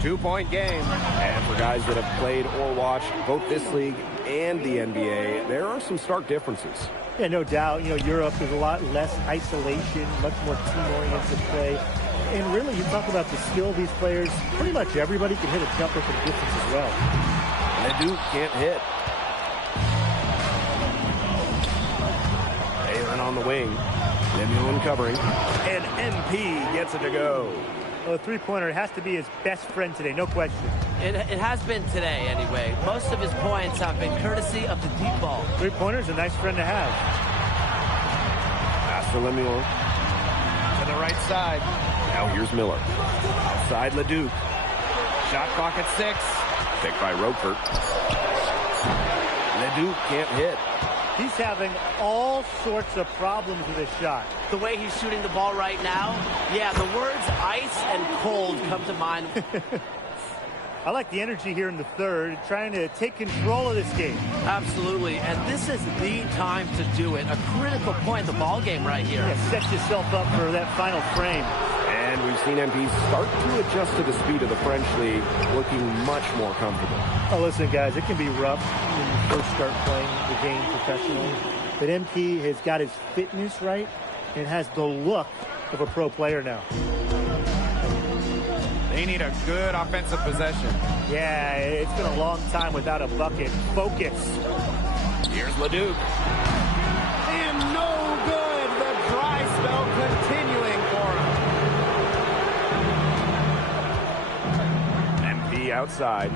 2-point game. And for guys that have played or watched both this league and the NBA, there are some stark differences. Yeah, no doubt. You know, Europe is a lot less isolation, much more team-oriented play. And really, you talk about the skill of these players, pretty much everybody can hit a jumper from distance as well. Ledoux can't hit. Aaron on the wing. Lemuel covering. And MP gets it to go. Well, a three-pointer has to be his best friend today, no question. It has been today, anyway. Most of his points have been courtesy of the deep ball. Three-pointer's a nice friend to have. Pass to Lemuel. To the right side. Now here's Miller. Outside Ledoux. Shot clock at 6. Picked by Roper. Ledoux can't hit. He's having all sorts of problems with his shot. The way he's shooting the ball right now, yeah, the words ice and cold come to mind. I like the energy here in the third, trying to take control of this game. Absolutely, and this is the time to do it. A critical point in the ball game right here. Yeah, set yourself up for that final frame. And we've seen MP start to adjust to the speed of the French league, looking much more comfortable. Oh, listen, guys, it can be rough when you first start playing the game professionally. But MP has got his fitness right and has the look of a pro player now. They need a good offensive possession. Yeah, it's been a long time without a bucket. Focus. Here's Ledoux. And no good. The dry spell continuing for him. MP outside.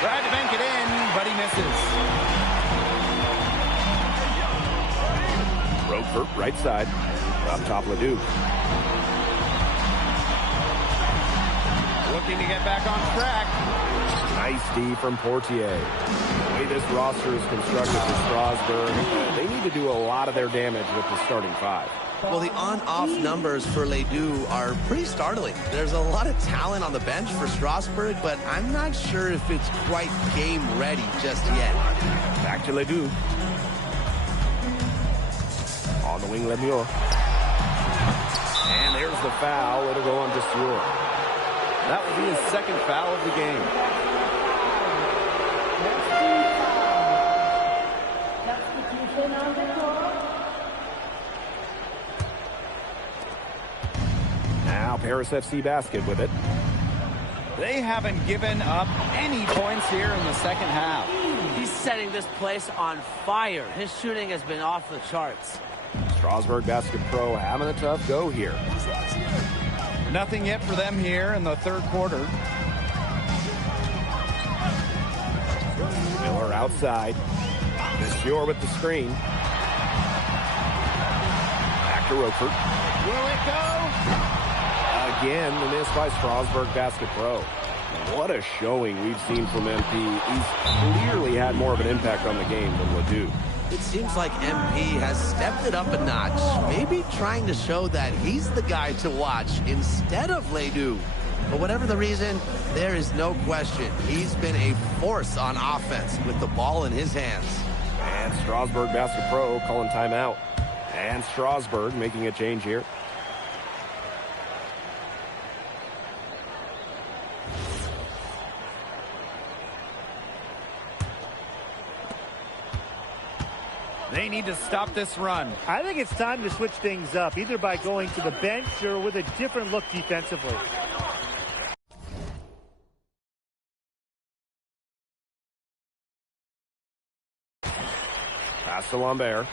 Tried to bank it in, but he misses. Roper, right side. Up top, Ledoux. Looking to get back on track. Nice D from Portier. The way this roster is constructed for Strasbourg, they need to do a lot of their damage with the starting five. Well, the on-off numbers for Ledoux are pretty startling. There's a lot of talent on the bench for Strasbourg, but I'm not sure if it's quite game ready just yet. Back to Ledoux. On the wing, Lemuel. And there's the foul. It'll go on to Stewart. That will be his second foul of the game. Now Paris FC basket with it. They haven't given up any points here in the second half. He's setting this place on fire. His shooting has been off the charts. Strasbourg Basket Pro having a tough go here. Nothing yet for them here in the third quarter. Miller outside. Monsieur with the screen. Back to Roper. Will it go? Again, the miss by Strasbourg Basket Pro. What a showing we've seen from MP. He's clearly had more of an impact on the game than Ledoux. It seems like MP has stepped it up a notch, maybe trying to show that he's the guy to watch instead of Ledoux. But whatever the reason, there is no question he's been a force on offense with the ball in his hands. And Strasbourg Basket Pro calling timeout. And Strasbourg making a change here. They need to stop this run. I think it's time to switch things up, either by going to the bench or with a different look defensively. Pass to Lambert.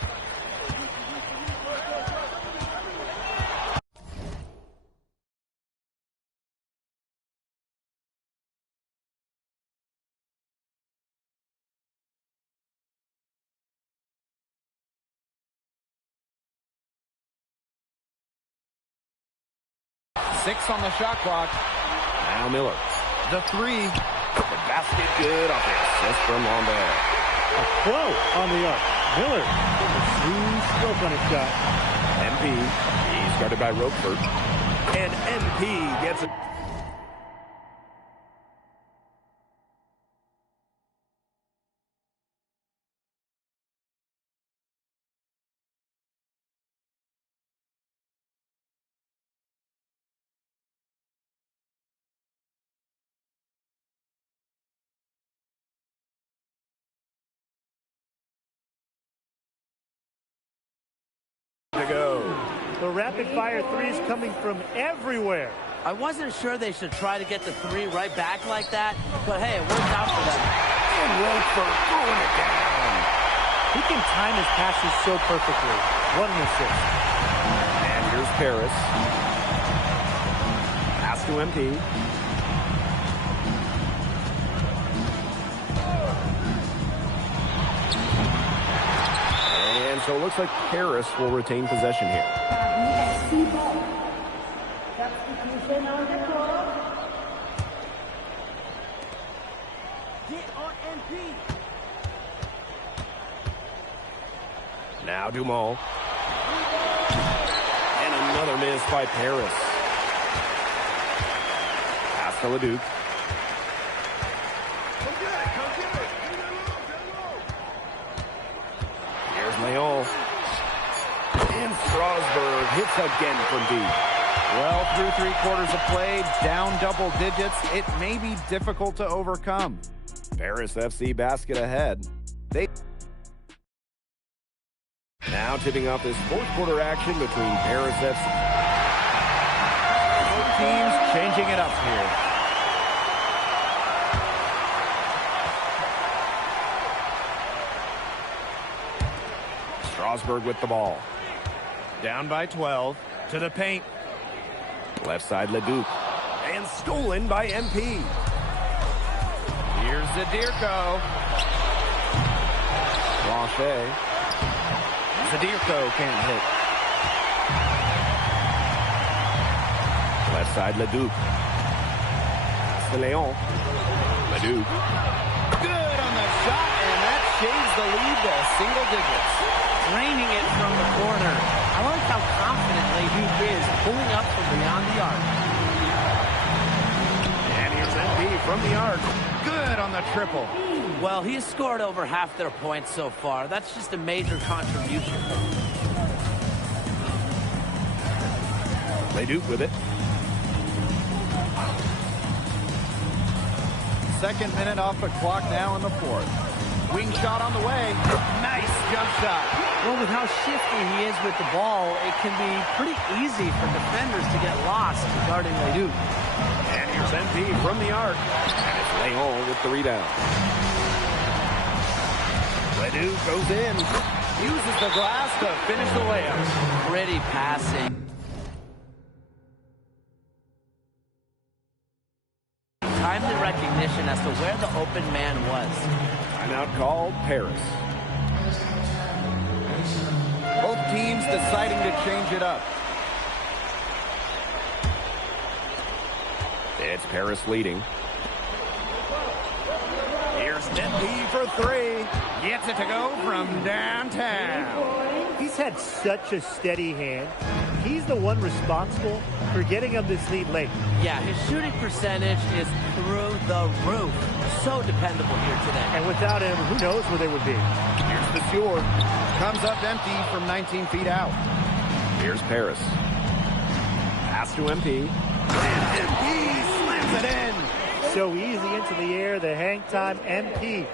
6 on the shot clock. Now Miller. The 3. The basket good off the assist from Lambert. A quote on the arc. Miller, a smooth stroke on his shot. MP, he's guarded by Roquefort. And MP gets it. To go. The rapid-fire threes coming from everywhere. I wasn't sure they should try to get the 3 right back like that, but hey, it worked out for them. And Roquefort throwing it down. He can time his passes so perfectly. What an assist. And here's Paris. Pass to MP. And so it looks like Paris will retain possession here. Now Dumont. And another miss by Paris. Pass to Leduc. Here's Leon. And Strasburg hits again from deep. Well, through 3 quarters of play, down double digits, it may be difficult to overcome. Paris FC basket ahead. Now tipping off this 4th quarter action between Paris FC. Both teams changing it up here. Strasburg with the ball. Down by 12 to the paint. Left side Leduc. And stolen by MP. Here's Zadirko. Blanchet. Zadirko can't hit. Left side Leduc. Pass to Leon. Leduc. Good on the shot, and that shaves the lead to single digits. Draining it from the corner. I like how confident Leduc is pulling up from beyond the arc. And here's MP from the arc. Good on the triple. Well, he's scored over half their points so far. That's just a major contribution. Leduc with it. Second minute off the clock now in the 4th. Wing shot on the way. Nice jump shot. Well, with how shifty he is with the ball, it can be pretty easy for defenders to get lost guarding Leduc. And here's MP from the arc. And it's Leon with the rebound. Leduc goes in. Uses the glass to finish the layup. Pretty passing. Timely recognition as to where the open man was. Timeout called Paris. Both teams deciding to change it up. It's Paris leading. Here's MP for 3. Gets it to go from downtown. He's had such a steady hand. He's the one responsible for getting him this lead late. Yeah, his shooting percentage is through the roof. So dependable here today. And without him, who knows where they would be. Here's the Fjord. Comes up empty from 19 feet out. Here's Paris. Pass to MP. And MP slams it in. So easy into the air. The hang time, MP.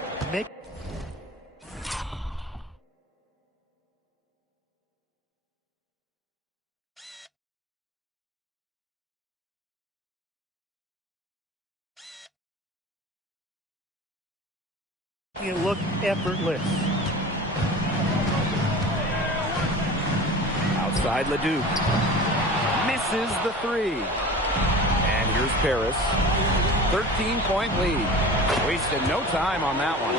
It looked effortless. Outside Leduc. Misses the 3. And here's Paris. 13-point lead. Wasted no time on that one.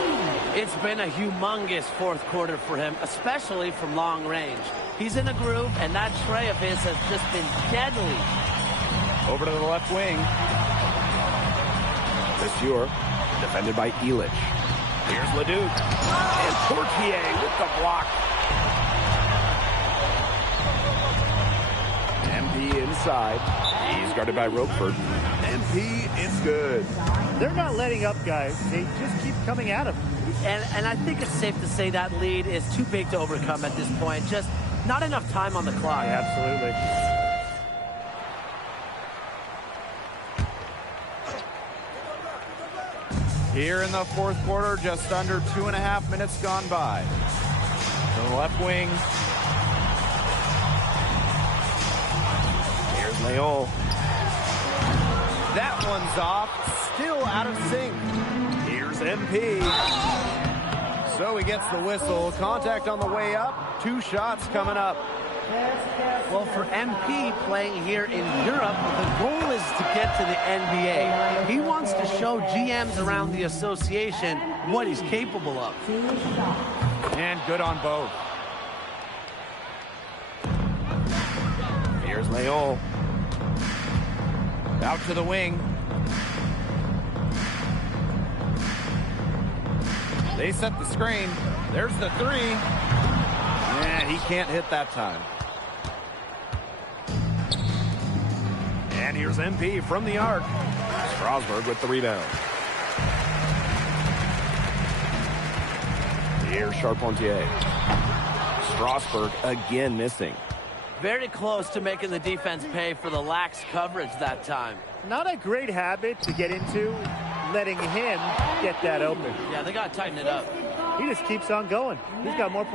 It's been a humongous 4th quarter for him, especially from long range. He's in a groove, and that tray of his has just been deadly. Over to the left wing. Monsieur, defended by Elich. Here's Leduc. And Portier with the block. MP inside. He's guarded by Roquefort. MP is good. They're not letting up, guys. They just keep coming at him. And I think it's safe to say that lead is too big to overcome at this point. Just not enough time on the clock. Yeah, absolutely. Here in the fourth quarter, just under 2.5 minutes gone by. To the left wing. Here's Leon. That one's off. Still out of sync. Here's MP. So he gets the whistle. Contact on the way up. 2 shots coming up. Well, for MP playing here in Europe, the goal is to get to the NBA. He wants to show GMs around the association what he's capable of. And good on both. Here's Leon. Out to the wing. They set the screen. There's the 3. And he can't hit that time. And here's MP from the arc. Strasburg with the rebound. Here's Charpentier. Strasburg again missing. Very close to making the defense pay for the lax coverage that time. Not a great habit to get into, letting him get that open. Yeah, they got to tighten it up. He just keeps on going. He's got more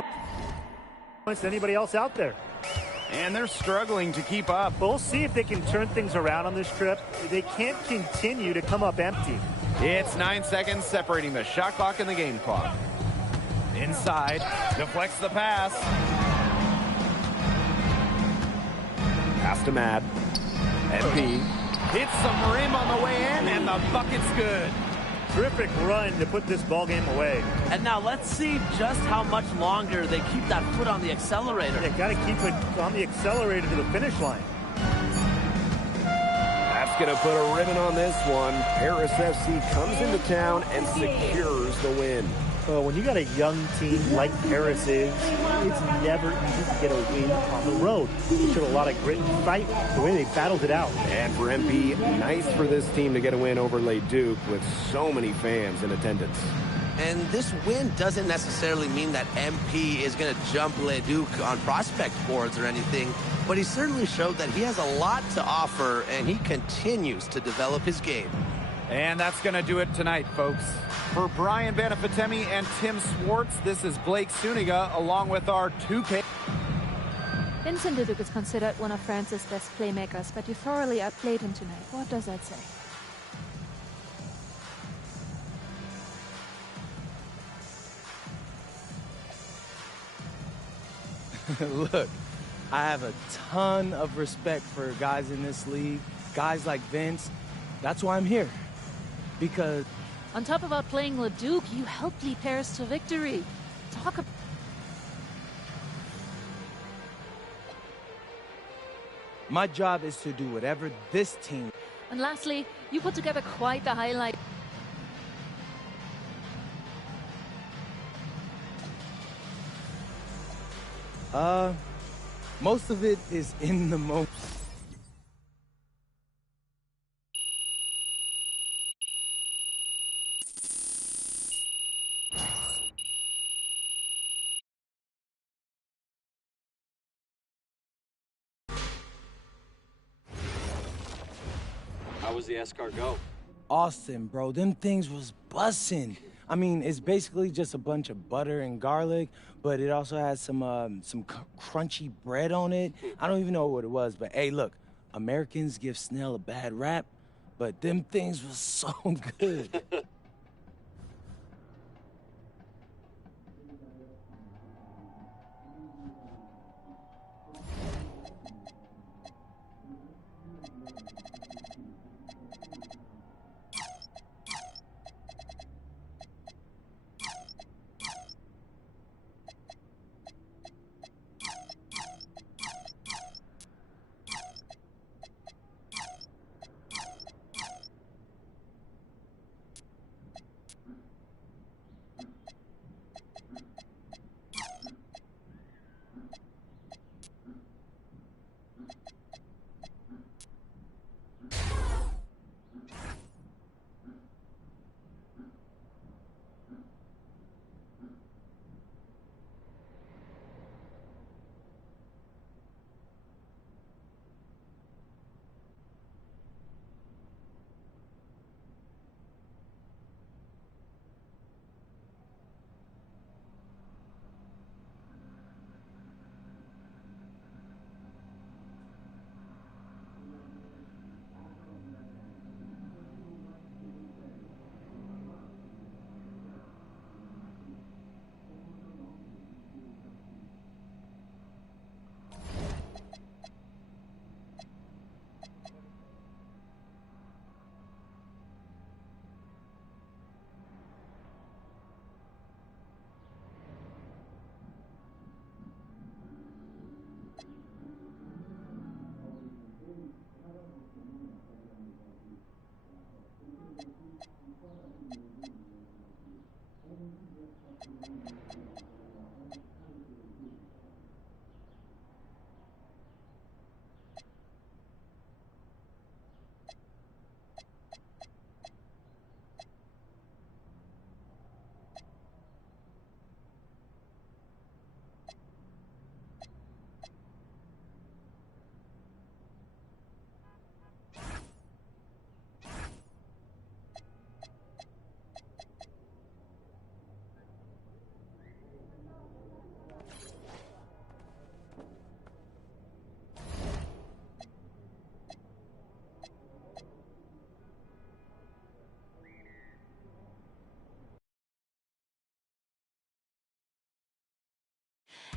points than anybody else out there. And they're struggling to keep up. But we'll see if they can turn things around on this trip. They can't continue to come up empty. It's 9 seconds separating the shot clock and the game clock. Inside, deflects the pass. Pass to Mad. MP. Hits some rim on the way in, and the bucket's good. Terrific run to put this ball game away. And now let's see just how much longer they keep that foot on the accelerator. They got to keep it on the accelerator to the finish line. That's going to put a ribbon on this one. Paris FC comes into town and secures the win. When you got a young team like Paris is, it's never easy to get a win on the road. They showed a lot of grit and fight the way they battled it out. And for MP, nice for this team to get a win over Les Duc with so many fans in attendance. And this win doesn't necessarily mean that MP is going to jump Les Duc on prospect boards or anything, but he certainly showed that he has a lot to offer, and he continues to develop his game. And that's going to do it tonight, folks. For Brian Banafitemi and Tim Swartz, this is Blake Suniga along with our 2K. Vincent Leduc is considered one of France's best playmakers, but you thoroughly outplayed him tonight. What does that say? Look, I have a ton of respect for guys in this league, guys like Vince. That's why I'm here. Because on top of outplaying Leduc, you helped lead Paris to victory. Talk about... My job is to do whatever this team... And lastly, you put together quite the highlight. Most of it is in the moment. How was the escargot? Awesome, bro. Them things was bussin'. I mean, it's basically just a bunch of butter and garlic, but it also has some crunchy bread on it. I don't even know what it was, but hey, look, Americans give Snell a bad rap, but them things was so good.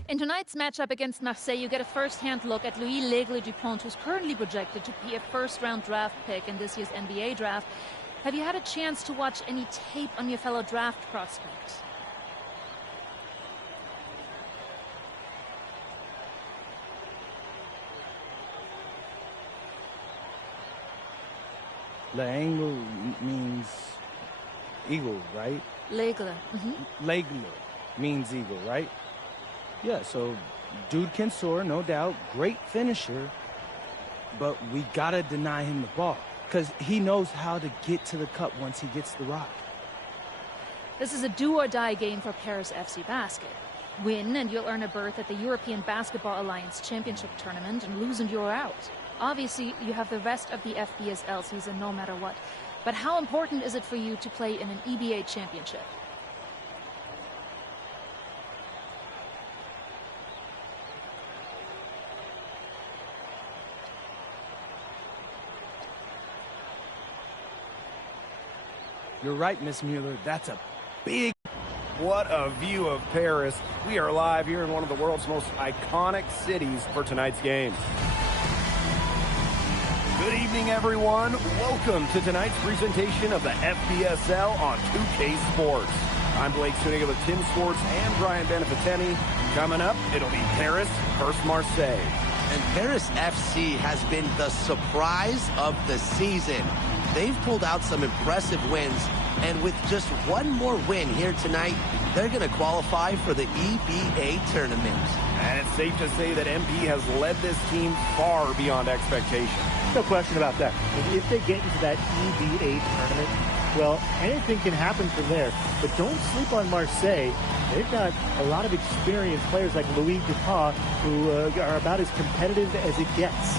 In tonight's matchup against Marseille, you get a first-hand look at Louis L'Aigle-Dupont, who's currently projected to be a first-round draft pick in this year's NBA draft. Have you had a chance to watch any tape on your fellow draft prospect? L'Aigle means eagle, right? L'Aigle. L'Aigle means eagle, right? Yeah, so dude can soar, no doubt. Great finisher. But we gotta deny him the ball, because he knows how to get to the cup once he gets the rock. This is a do-or-die game for Paris FC Basket. Win and you'll earn a berth at the European Basketball Alliance Championship Tournament, and lose and you're out. Obviously, you have the rest of the FBSL season no matter what. But how important is it for you to play in an EBA championship? You're right, Miss Mueller. That's a big... What a view of Paris. We are live here in one of the world's most iconic cities for tonight's game. Good evening, everyone. Welcome to tonight's presentation of the FBSL on 2K Sports. I'm Blake Suniga with Tim Swartz and Brian Benefiteni. Coming up, it'll be Paris versus Marseille. And Paris FC has been the surprise of the season. They've pulled out some impressive wins, and with just one more win here tonight, they're going to qualify for the EBA tournament. And it's safe to say that MP has led this team far beyond expectation. No question about that. If they get into that EBA tournament, well, anything can happen from there. But don't sleep on Marseille. They've got a lot of experienced players like Louis Dupont, who are about as competitive as it gets.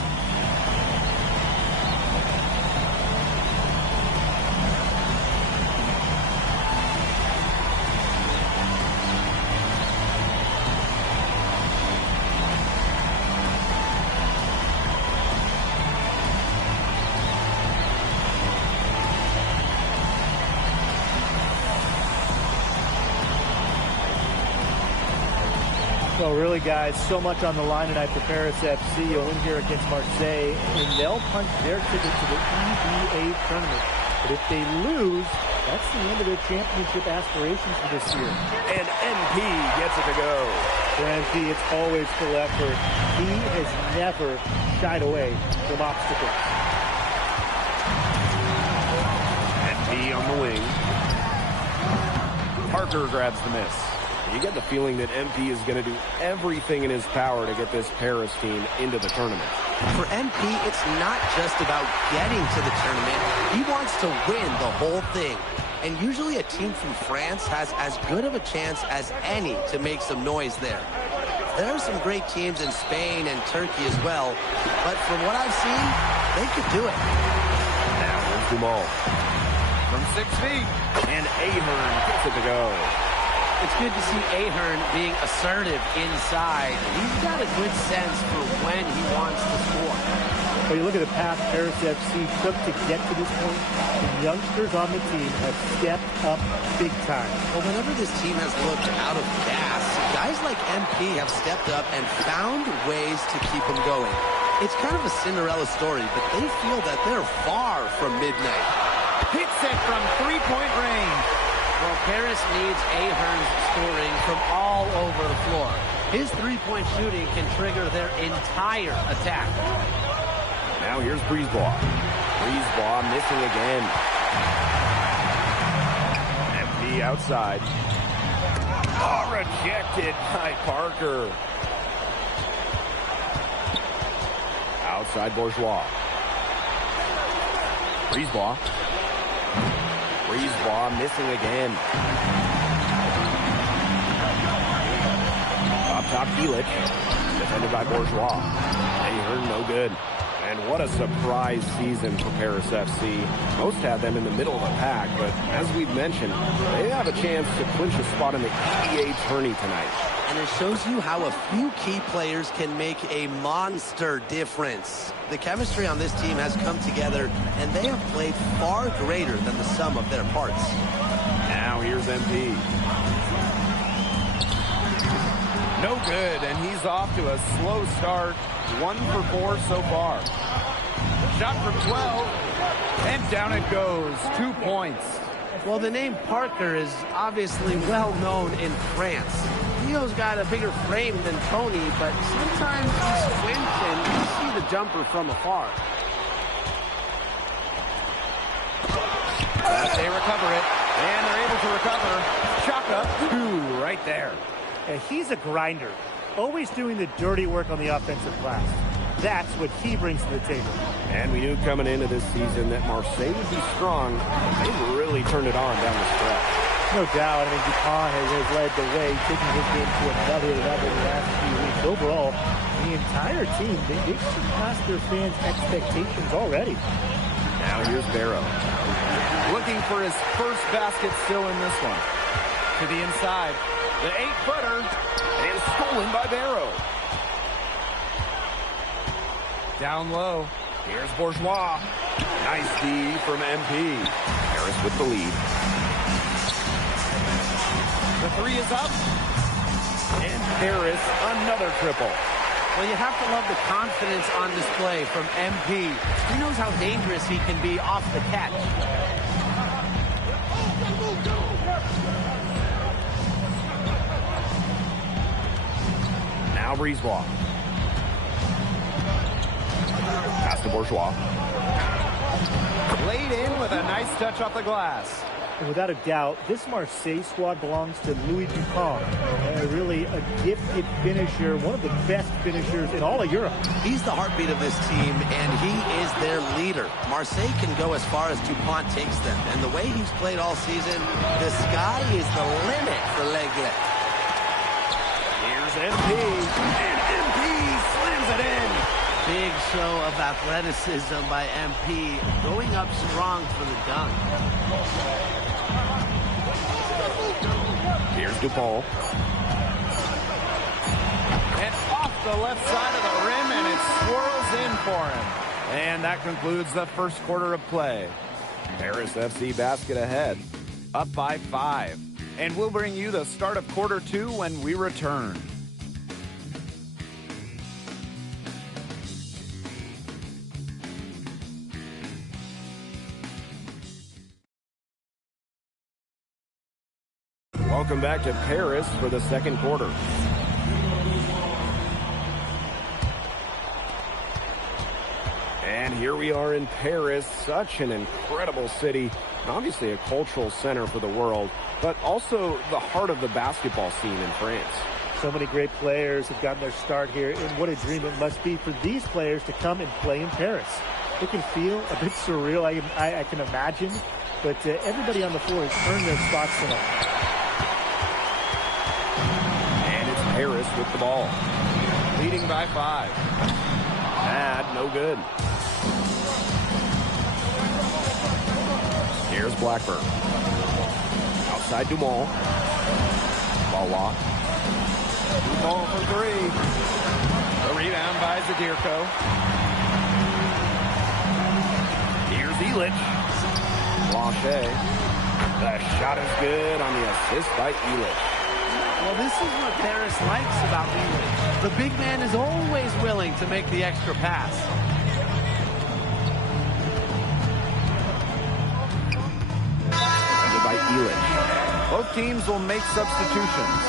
Well, really, guys, so much on the line tonight for Paris FC. You'll win here against Marseille, and they'll punch their ticket to the EBA tournament. But if they lose, that's the end of their championship aspirations for this year. And MP gets it to go. For MP, it's always full effort. He has never shied away from obstacles. MP on the wing. Parker grabs the miss. You get the feeling that MP is going to do everything in his power to get this Paris team into the tournament. For MP, it's not just about getting to the tournament. He wants to win the whole thing. And usually a team from France has as good of a chance as any to make some noise there. There are some great teams in Spain and Turkey as well, but from what I've seen, they could do it. Now here's Dumont. From 6 feet. And Ahern gets it to go. It's good to see Ahern being assertive inside. He's got a good sense for when he wants to score. Well, you look at the path Paris FC took to get to this point. The youngsters on the team have stepped up big time. Well, whenever this team has looked out of gas, guys like MP have stepped up and found ways to keep them going. It's kind of a Cinderella story, but they feel that they're far from midnight. Hits it from three-point range. Well, Paris needs Ahern's scoring from all over the floor. His three-point shooting can trigger their entire attack. Now here's Brisebois. Brisebois missing again. MP outside. Oh, rejected by Parker. Outside Bourgeois. Brisebois. Brisebois missing again. Up top, Bielik. Defended by Bourgeois. Ahern no good. And what a surprise season for Paris FC. Most had them in the middle of the pack, but as we've mentioned, they have a chance to clinch a spot in the EBA tourney tonight. And it shows you how a few key players can make a monster difference. The chemistry on this team has come together, and they have played far greater than the sum of their parts. Now here's MP. No good, and he's off to a slow start. 1 for 4 so far. Shot from 12, and down it goes. 2 points. Well, the name Parker is obviously well known in France. Leo's got a bigger frame than Tony, but sometimes he squints and you see the jumper from afar. They recover it, and they're able to recover. Chalk up 2 right there. And he's a grinder, always doing the dirty work on the offensive glass. That's what he brings to the table. And we knew coming into this season that Marseille would be strong. They really turned it on down the stretch. No doubt. I mean, Dupont has led the way, taking his game to another level the last few weeks. Overall, the entire team, they've surpassed their fans' expectations already. Now here's Barrow. Looking for his first basket still in this one. To the inside. The 8-footer is stolen by Barrow. Down low. Here's Bourgeois. Nice D from MP. Paris with the lead. The 3 is up. And Paris another triple. Well, you have to love the confidence on display from MP. He knows how dangerous he can be off the catch. Now Brisebois. Pass to Bourgeois. Laid in with a nice touch off the glass. And without a doubt, this Marseille squad belongs to Louis Dupont. Really a gifted finisher, one of the best finishers in all of Europe. He's the heartbeat of this team, and he is their leader. Marseille can go as far as Dupont takes them. And the way he's played all season, the sky is the limit for L'Aigle. Here's MP, and MP slams it in. Big show of athleticism by MP, going up strong for the dunk. Here's Dupont. And off the left side of the rim, and it swirls in for him. And that concludes the first quarter of play. Paris FC basket ahead, up by 5. And we'll bring you the start of quarter 2 when we return. Welcome back to Paris for the second quarter. And here we are in Paris, such an incredible city, obviously a cultural center for the world, but also the heart of the basketball scene in France. So many great players have gotten their start here, and what a dream it must be for these players to come and play in Paris. It can feel a bit surreal, I can imagine, but everybody on the floor has earned their spots tonight. Paris with the ball. Leading by 5. Bad, no good. Here's Blackburn. Outside Dumont. Ball Ball for 3. The rebound by Zadirko. Here's Elich. Blanchet. The shot is good on the assist by Elich. Well, this is what Paris likes about Elich. The big man is always willing to make the extra pass. Defended by Elich. Both teams will make substitutions.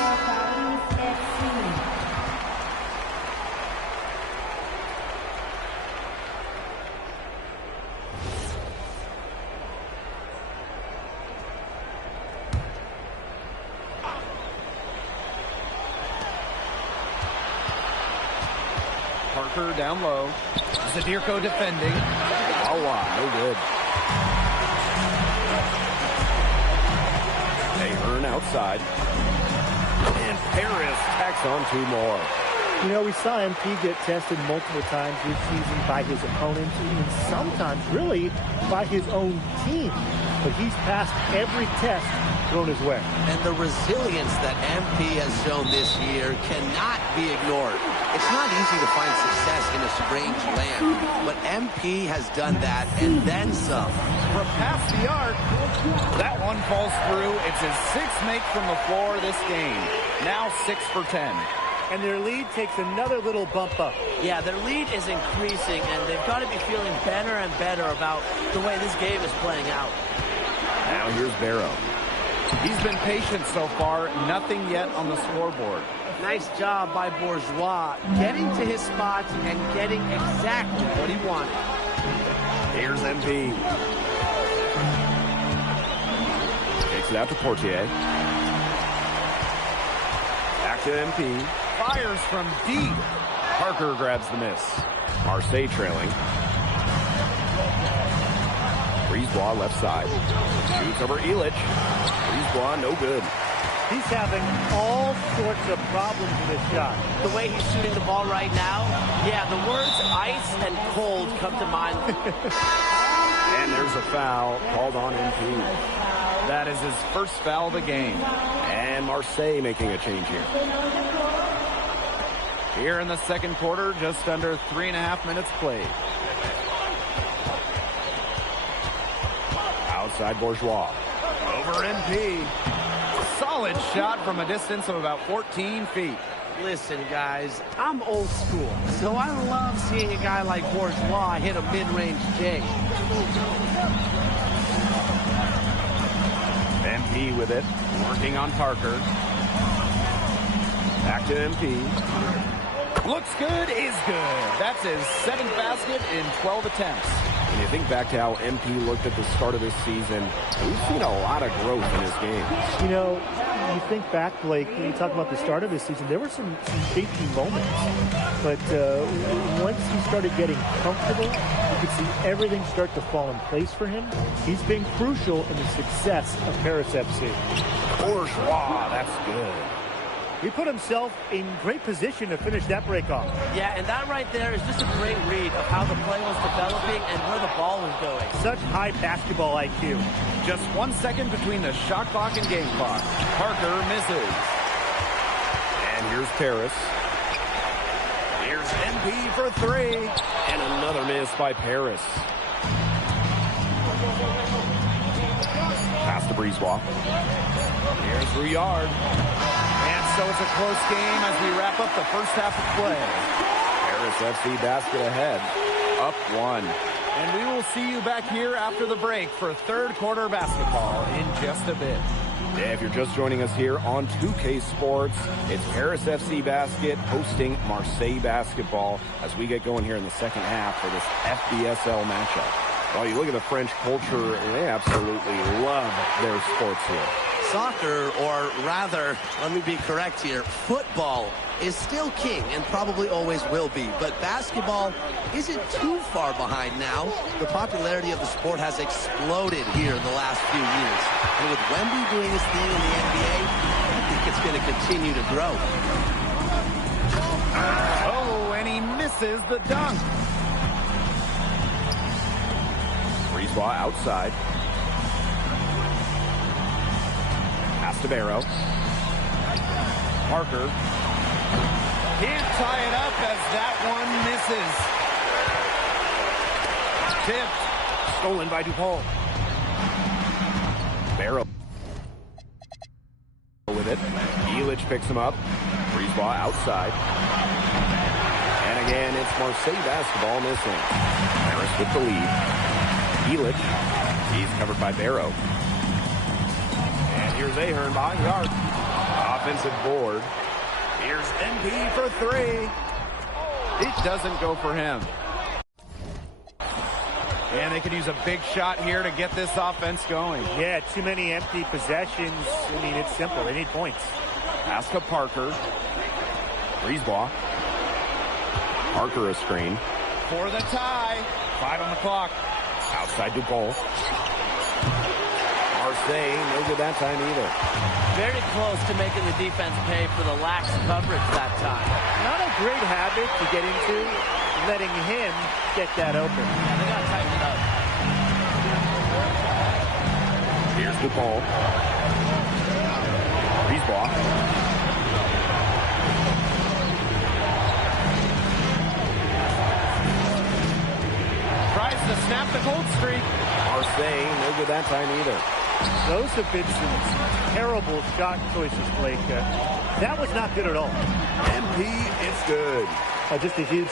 Parker down low. Zadirko defending. Wawa, no good. Ahern outside. And Paris tacks on 2 more. You know, we saw MP get tested multiple times this season by his opponents, even sometimes really by his own team. But he's passed every test thrown his way. And the resilience that MP has shown this year cannot be ignored. It's not easy to find success in a strange land, but MP has done that and then some. From past the arc, that one falls through. It's his 6th make from the floor this game. Now 6 for 10. and their lead takes another little bump up. Yeah, their lead is increasing, and they've got to be feeling better and better about the way this game is playing out. Now here's Barrow. He's been patient so far, nothing yet on the scoreboard. Nice job by Bourgeois, getting to his spots and getting exactly what he wanted. Here's MP. Takes it out to Portier. Back to MP. Fires from deep. Parker grabs the miss. Marseille trailing. Brisebois left side. Shoots over Illich. Brisebois no good. He's having all sorts of problems with his shot. The way he's shooting the ball right now, yeah, the words ice and cold come to mind. And there's a foul called on MP. That is his first foul of the game. And Marseille making a change here. Here in the second quarter, just under 3.5 minutes played. Outside Bourgeois. Over MP. Solid shot from a distance of about 14 feet. Listen, guys, I'm old school, so I love seeing a guy like Bourgeois hit a mid-range J. MP with it, working on Parker. Back to MP. Looks good, is good. That's his 7th basket in 12 attempts. When you think back to how MP looked at the start of this season, we've seen a lot of growth in his game. You know, you think back, Blake, when you talk about the start of this season, there were some shaky moments. But once he started getting comfortable, you could see everything start to fall in place for him. He's been crucial in the success of Paris FC. Bourgeois, that's good. He put himself in great position to finish that break off. Yeah, and that right there is just a great read of how the play was developing and where the ball was going. Such high basketball IQ. Just 1 second between the shot clock and game clock. Parker misses. And here's Paris. Here's MP for 3. And another miss by Paris. Pass to Brisebois. Here's Rouillard. So it's a close game as we wrap up the first half of play. Paris FC basket ahead, up 1. And we will see you back here after the break for third quarter basketball in just a bit. Yeah, if you're just joining us here on 2K Sports, it's Paris FC basket hosting Marseille basketball as we get going here in the second half for this FBSL matchup. Well, you look at the French culture, and they absolutely love their sports here. Soccer, or rather, let me be correct here, football is still king and probably always will be. But basketball isn't too far behind now. The popularity of the sport has exploded here in the last few years. And with Wemby doing his thing in the NBA, I think it's going to continue to grow. Oh, and he misses the dunk. Brisebois outside. Pass to Barrow. Parker. Can't tie it up as that one misses. Tipped. Stolen by DuPont. Barrow with it. Illich picks him up. Brisebois outside. And again, it's Marseille basketball missing. Paris with the lead. Illich. He's covered by Barrow. And here's Ahern behind the arc. Offensive board. Here's MP for 3. It doesn't go for him. And they could use a big shot here to get this offense going. Yeah, too many empty possessions. I mean, it's simple. They need points. Pass to Parker. Brisebois. Parker a screen. For the tie. 5 on the clock. Outside Dupont. Marseille, no good that time either. Very close to making the defense pay for the lax coverage that time. Not a great habit to get into, letting him get that open. Yeah, they got to tighten it up. Here's Dupont. Brisebois. Tries to snap the cold streak. Marseille, no good that time either. Those have been some terrible shot choices, Blake. That was not good at all. MP, it's good. Just a huge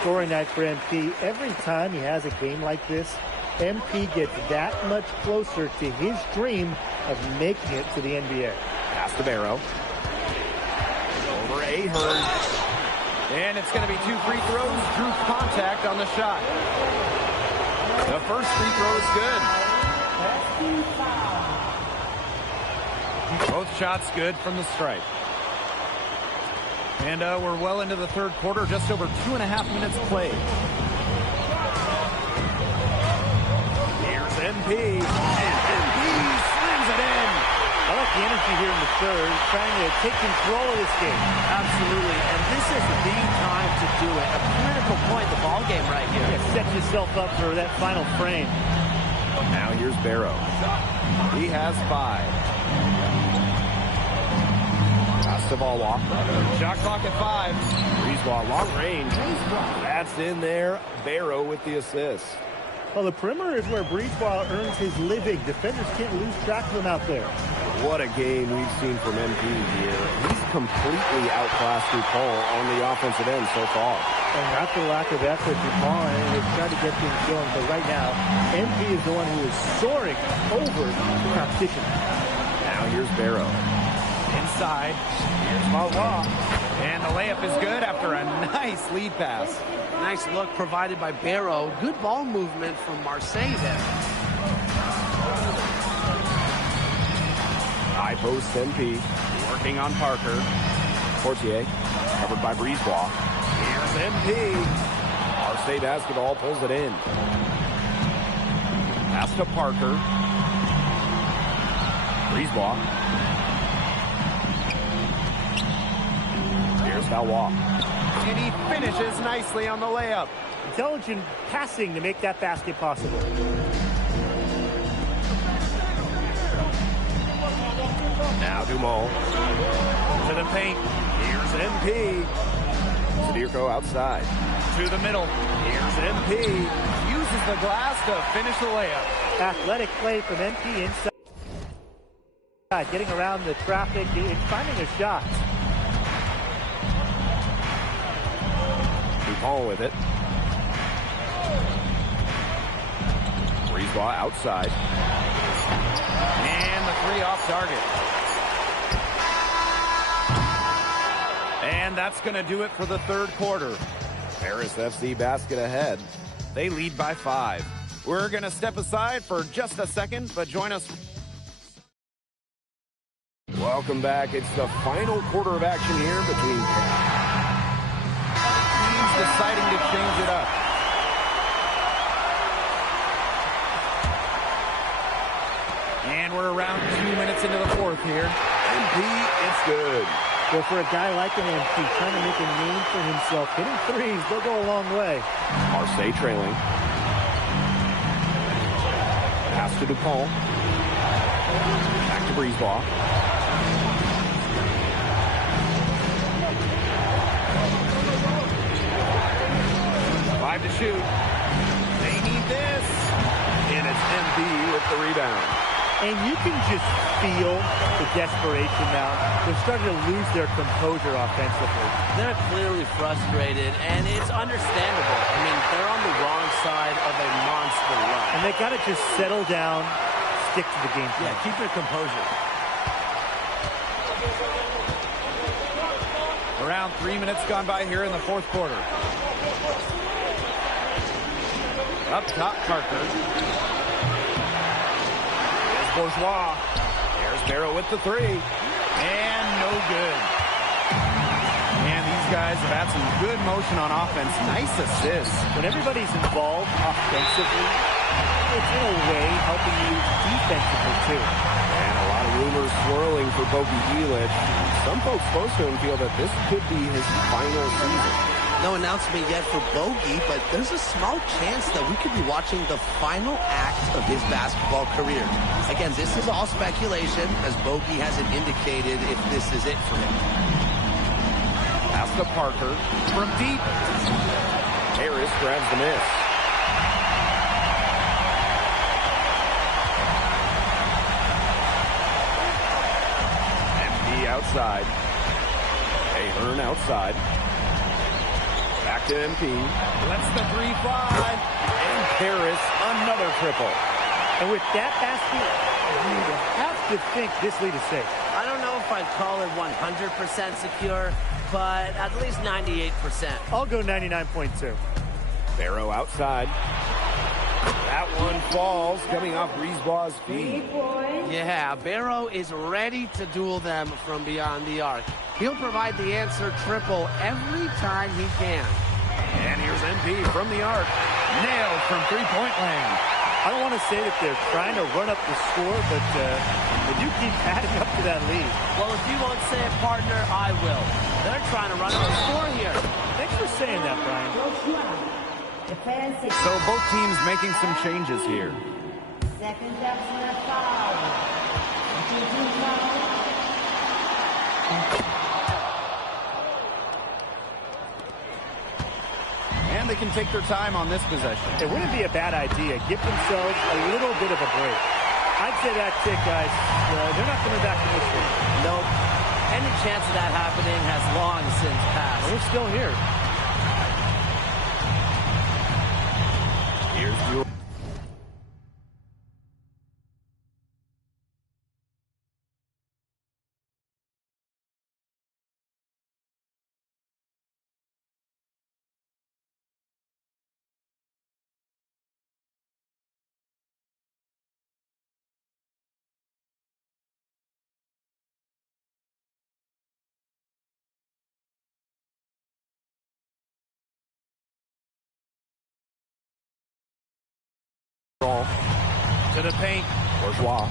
scoring night for MP. Every time he has a game like this, MP gets that much closer to his dream of making it to the NBA. Pass to Barrow. Over Ahern. And it's going to be 2 free throws. Drew contact on the shot. The first free throw is good. Both shots good from the stripe. And we're well into the third quarter, just over 2.5 minutes played. Here's MP. And MP slams it in. I like the energy here in the third, trying to take control of this game. Absolutely, and this is the time to do it. A critical point in the ball game right here. Yeah, set yourself up for that final frame. Now here's Barrow. He has 5. Pass to Balwa. Shot clock at 5. Breezewall, long range. That's in there. Barrow with the assist. Well, the perimeter is where Breezewall earns his living. Defenders can't lose track of him out there. What a game we've seen from MP here. He's completely outclassed DuPont on the offensive end so far. And not the lack of effort DuPont, and they've tried to get things going. But right now, MP is the one who is soaring over the competition. Now here's Barrow. Inside. Here's Balwa. And the layup is good after a nice lead pass. Nice look provided by Barrow. Good ball movement from Marseille there. High post MP. Working on Parker. Portier. Covered by Breezewall. Here's MP. Marseille basketball pulls it in. Pass to Parker. Breezewall. Here's Balwa. And he finishes nicely on the layup. Intelligent passing to make that basket possible. Now Dumont. To the paint. Here's MP. Sadirko outside. To the middle. Here's MP. Uses the glass to finish the layup. Athletic play from MP inside. Getting around the traffic and finding a shot. DuPont with it. Breezewall outside. And the 3 off target. And that's going to do it for the third quarter. Paris FC basket ahead. They lead by 5. We're going to step aside for just a second, but join us. Welcome back. It's the final quarter of action here between teams deciding to change it up. And we're around 2 minutes into the fourth here. MP, it's good. Well, for a guy like an MP trying to make a name for himself, hitting threes, they'll go a long way. Marseille trailing. Pass to DuPont. Back to Breezewall. Five to shoot. They need this. And it's MP with the rebound. And you can just feel the desperation now. They're starting to lose their composure offensively. They're clearly frustrated, and it's understandable. I mean, they're on the wrong side of a monster run. And they got to just settle down, stick to the game plan. Yeah, keep your composure. Around 3 minutes gone by here in the fourth quarter. Up top, Parker. Bourgeois. There's Barrow with the 3. And no good. And these guys have had some good motion on offense. Nice assists. When everybody's involved offensively, it's in a way helping you defensively too. And a lot of rumors swirling for Bogi Elic. Some folks close to him feel that this could be his final season. No announcement yet for Bogi, but there's a small chance that we could be watching the final act of his basketball career. Again, this is all speculation, as Bogi hasn't indicated if this is it for him. Pass to Parker from deep. Harris grabs the miss. MP outside. Ahern outside. Back to MP. Lets the three fly. And Paris, another triple. And with that basket, you have to think this lead is safe. I don't know if I'd call it 100% secure, but at least 98%. I'll go 99.2. Barrow outside. That one falls, coming off Brisebois' feet. Yeah, Barrow is ready to duel them from beyond the arc. He'll provide the answer triple every time he can. And here's MP from the arc. Nailed from three-point land. I don't want to say that they're trying to run up the score, but they do keep adding up to that lead. Well, if you won't say it, partner, I will. They're trying to run up the score here. Thanks for saying that, Brian. So both teams making some changes here. Second personal foul. And they can take their time on this possession. It wouldn't be a bad idea. Give themselves a little bit of a break. I'd say that's it, guys. They're not coming back from this one. Nope. Any chance of that happening has long since passed. We're still here. Here's Drew. To the paint. Bourgeois.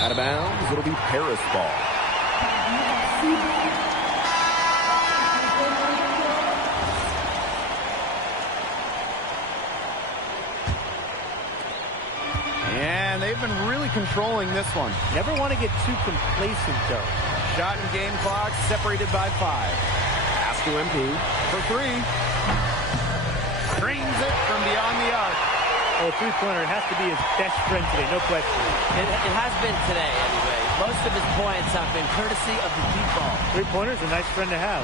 Out of bounds. It'll be Paris ball. And they've been really controlling this one. Never want to get too complacent, though. Shot and game clock separated by 5. Pass to MP. For 3. Screens it from beyond the arc. Oh, three-pointer has to be his best friend today, no question. It has been today, anyway. Most of his points have been courtesy of the deep ball. Three-pointer's a nice friend to have.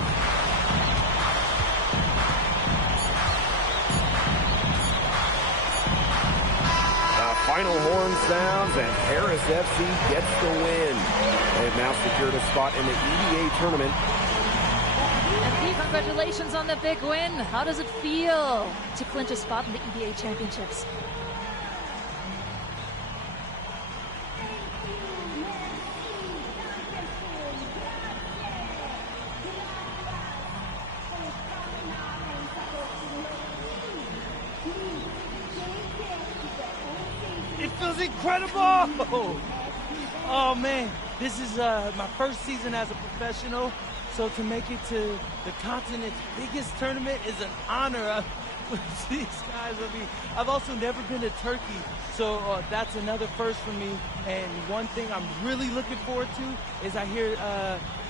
The final horn sounds, and Paris FC gets the win. They have now secured a spot in the EDA tournament. MP, congratulations on the big win. How does it feel to clinch a spot in the EDA Championships? It feels incredible! Oh man, this is my first season as a professional, so to make it to the continent's biggest tournament is an honor. These guys, I've also never been to Turkey, so that's another first for me. And one thing I'm really looking forward to is I hear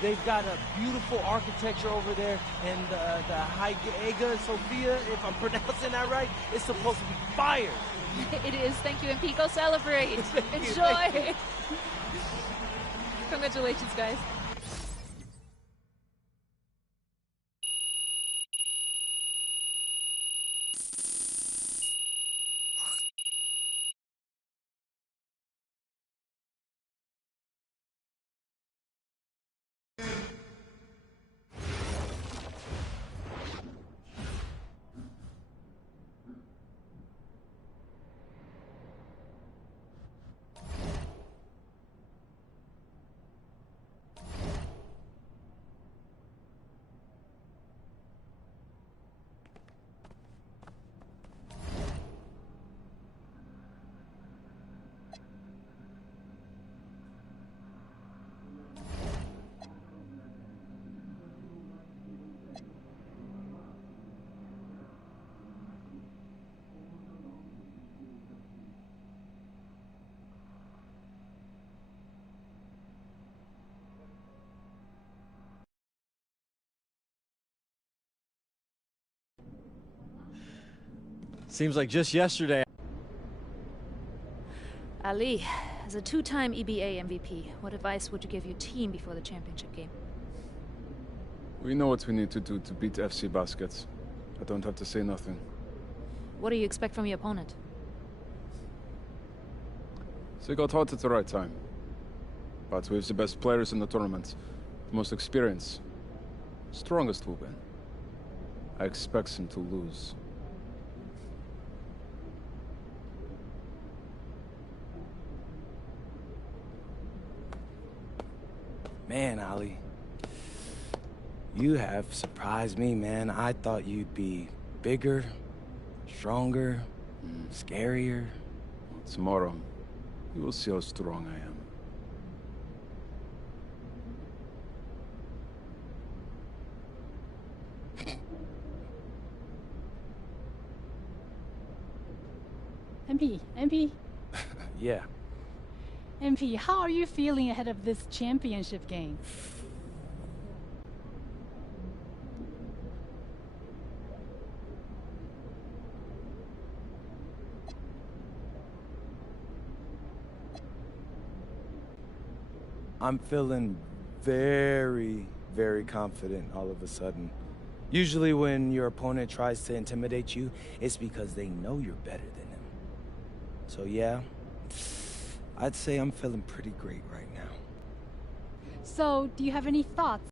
they've got a beautiful architecture over there, and the Hagia Sophia, if I'm pronouncing that right, is supposed to be fire. It is. Thank you, MP. Go celebrate. Enjoy. Congratulations, guys. Seems like just yesterday. Ali, as a two-time EBA MVP, what advice would you give your team before the championship game? We know what we need to do to beat FC Baskets. I don't have to say nothing. What do you expect from your opponent? They got hot at the right time. But we have the best players in the tournament. The most experience. Strongest will win. I expect them to lose. Man, Ali, you have surprised me, man. I thought you'd be bigger, stronger, scarier. Tomorrow, you will see how strong I am. MP, Yeah. MP, how are you feeling ahead of this championship game? I'm feeling very, very confident all of a sudden. Usually when your opponent tries to intimidate you, it's because they know you're better than them. So yeah, I'd say I'm feeling pretty great right now. So, do you have any thoughts?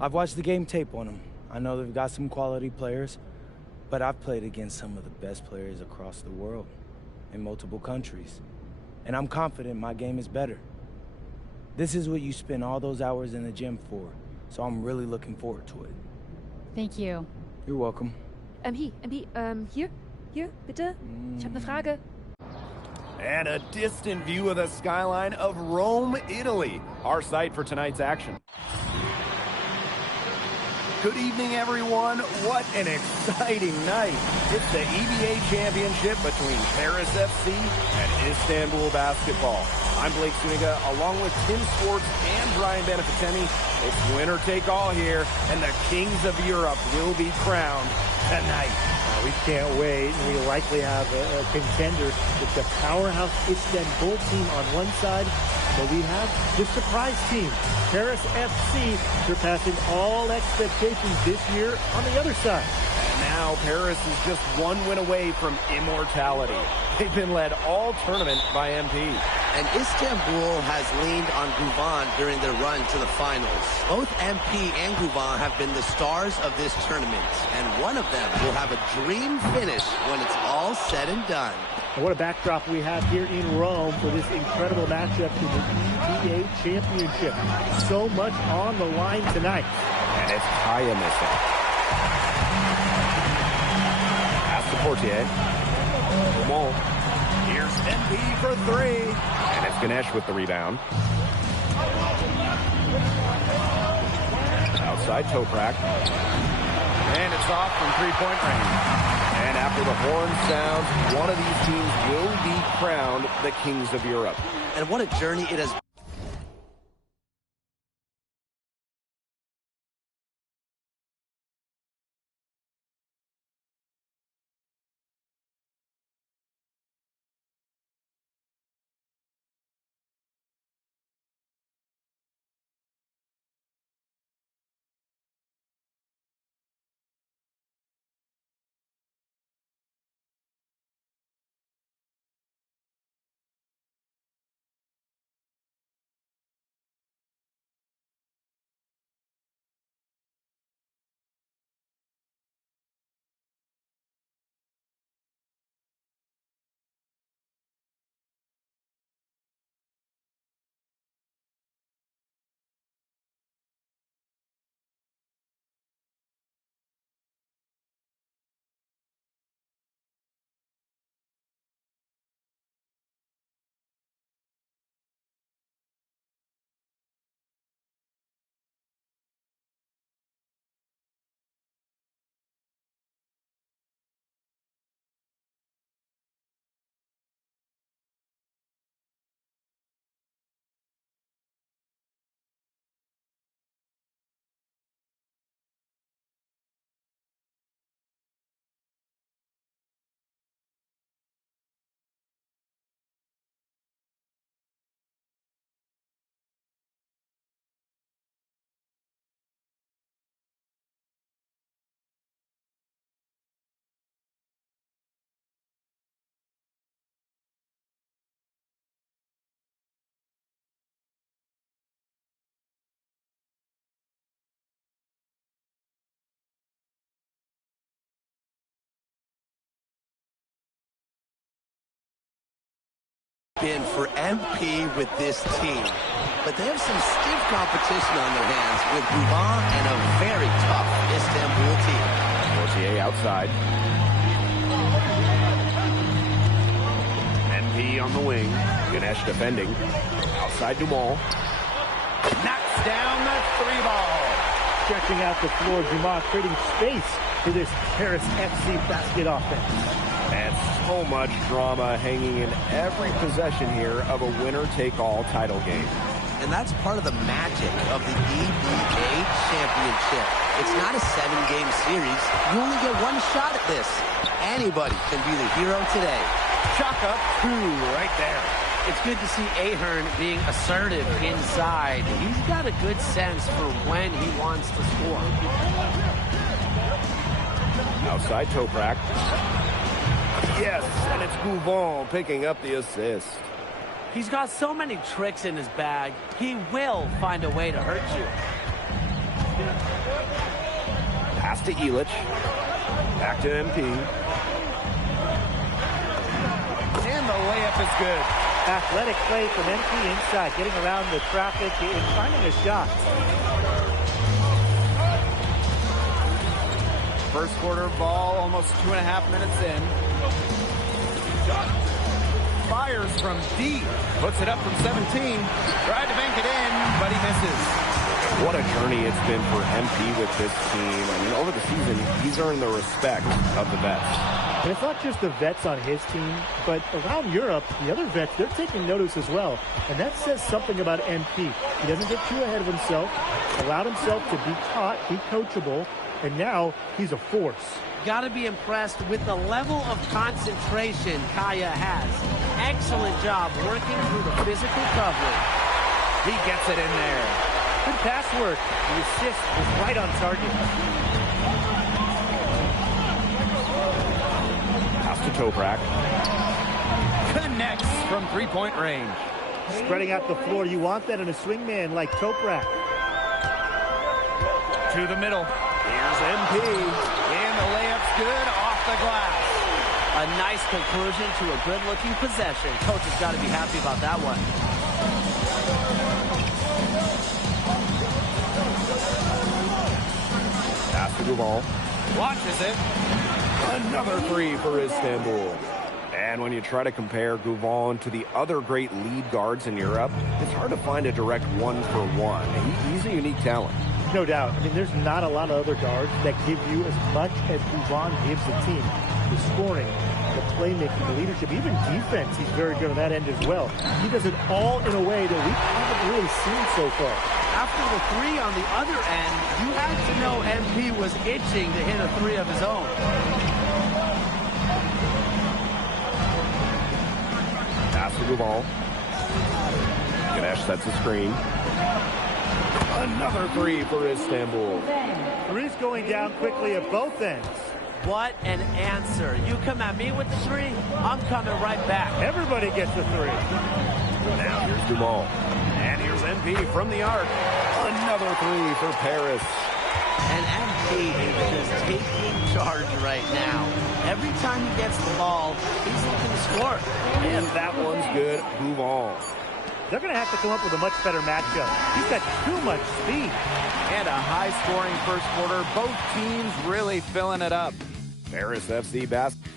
I've watched the game tape on them. I know they've got some quality players, but I've played against some of the best players across the world in multiple countries. And I'm confident my game is better. This is what you spend all those hours in the gym for, so I'm really looking forward to it. Thank you. You're welcome. Hier, bitte. Ich habe eine Frage. And a distant view of the skyline of Rome, Italy, our site for tonight's action. Good evening, everyone. What an exciting night. It's the EBA championship between Paris FC and Istanbul Basketball. I'm Blake Zuniga, along with Tim Swartz and Brian Benefitemi. It's winner take all here, and the kings of Europe will be crowned tonight. We can't wait, and we likely have a contender with the powerhouse Istanbul team on one side, but we have the surprise team, Paris FC, surpassing all expectations this year on the other side. And now Paris is just one win away from immortality. They've been led all tournament by MP. And Istanbul has leaned on Guvan during their run to the finals. Both MP and Guvan have been the stars of this tournament, and one of them will have a dream finish when it's all said and done. And what a backdrop we have here in Rome for this incredible matchup in the EBA Championship. So much on the line tonight. And it's Kaya missing. Pass to Portier. Won't. Here's MP for three. And it's Ganesh with the rebound. Outside Toprak. And it's off from three-point range. And after the horn sounds, one of these teams will be crowned the Kings of Europe. And what a journey it has been for MP with this team. But they have some stiff competition on their hands with Guvan and a very tough Istanbul team. Fortier outside. MP on the wing. Ganesh defending. Outside Dumal. Knocks down the 3-ball. Stretching out the floor, Dumas creating space for this Paris FC basket offense. And so much drama hanging in every possession here of a winner-take-all title game. And that's part of the magic of the EBA championship. It's not a 7-game series. You only get one shot at this. Anybody can be the hero today. Chalk up 2 right there. It's good to see Ahern being assertive inside. He's got a good sense for when he wants to score. Outside Toprak. Yes, and it's Guvan picking up the assist. He's got so many tricks in his bag, he will find a way to hurt you. Pass to Illich. Back to MP. And the layup is good. Athletic play from MP inside, getting around the traffic and finding a shot. First quarter ball, almost 2.5 minutes in. Fires from deep. Puts it up from 17. Tried to bank it in, but he misses. What a journey it's been for MP with this team. I mean, over the season, he's earned the respect of the vets. And it's not just the vets on his team, but around Europe, the other vets, they're taking notice as well. And that says something about MP. He doesn't get too ahead of himself, allowed himself to be taught, be coachable, and now he's a force. Got to be impressed with the level of concentration Kaya has. Excellent job working through the physical coverage. He gets it in there. Good pass work. The assist was right on target. Pass to Toprak. Connects from 3-point range. Spreading out the floor. You want that in a swingman like Toprak. To the middle. Here's MP. And the layup's good off the glass. A nice conclusion to a good-looking possession. Coach has got to be happy about that one. Pass to Guval. Launches it. Another 3 for Istanbul. And when you try to compare Guvan to the other great lead guards in Europe, it's hard to find a direct one-for-one. He's a unique talent. No doubt. I mean, there's not a lot of other guards that give you as much as Guvan gives the team. The scoring, the playmaking, the leadership, even defense, he's very good on that end as well. He does it all in a way that we haven't really seen so far. After the 3 on the other end, you had to know MP was itching to hit a 3 of his own. Pass to Guval. Ganesh sets the screen. Another 3 for Istanbul. 3's going down quickly at both ends. What an answer. You come at me with the 3, I'm coming right back. Everybody gets the 3. Now here's Dumal. And here's MP from the arc. Another 3 for Paris. And MP is just taking charge right now. Every time he gets the ball, he's looking to score. And that one's good. Guvan. They're going to have to come up with a much better matchup. He's got too much speed. And a high-scoring first quarter. Both teams really filling it up. Paris FC basketball.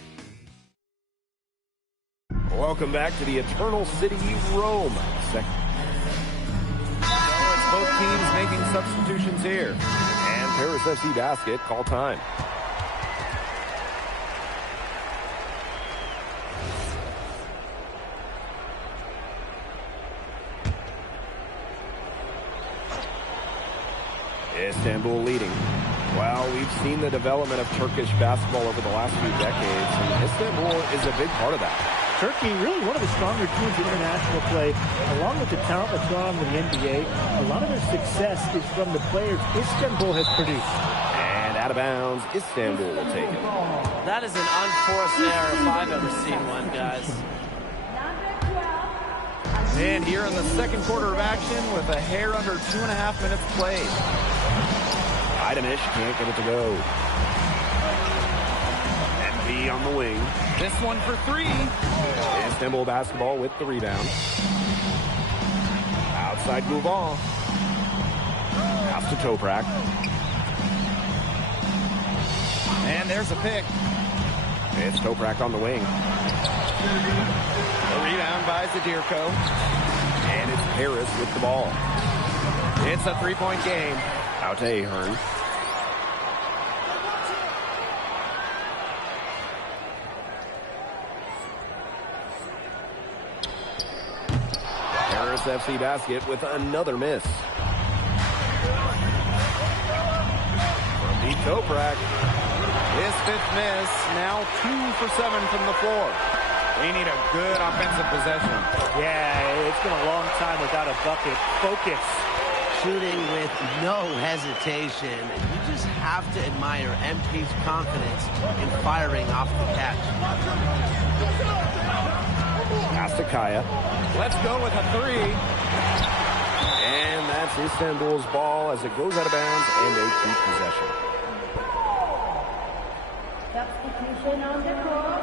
Welcome back to the Eternal City, Rome. It's both teams making substitutions here. And Paris FC basket, call time. Istanbul leading. Well, we've seen the development of Turkish basketball over the last few decades, and Istanbul is a big part of that. Turkey, really one of the stronger teams in international play, along with the talent that's gone on in the NBA. A lot of their success is from the players Istanbul has produced. And out of bounds, Istanbul will take it. That is an unforced error if I've ever seen one, guys. And here in the second quarter of action with a hair under 2.5 minutes played. Idamish can't get it to go. MP MP on the wing. This one for three. Istanbul basketball with the rebound. Outside Gouvon. Pass to Toprak. And there's a pick. It's Toprak on the wing. A rebound by Zadirko. And it's Harris with the ball. It's a three-point game. Out to Ahern. Paris FC basket with another miss. From deep Toprak. His fifth miss, now 2 for 7 from the floor. They need a good offensive possession. Yeah, it's been a long time without a bucket. Focus. Shooting with no hesitation. You just have to admire MP's confidence in firing off the catch. Pass to Kaya. Let's go with a three. And that's Istanbul's ball as it goes out of bounds, and they keep possession. Substitution on the court.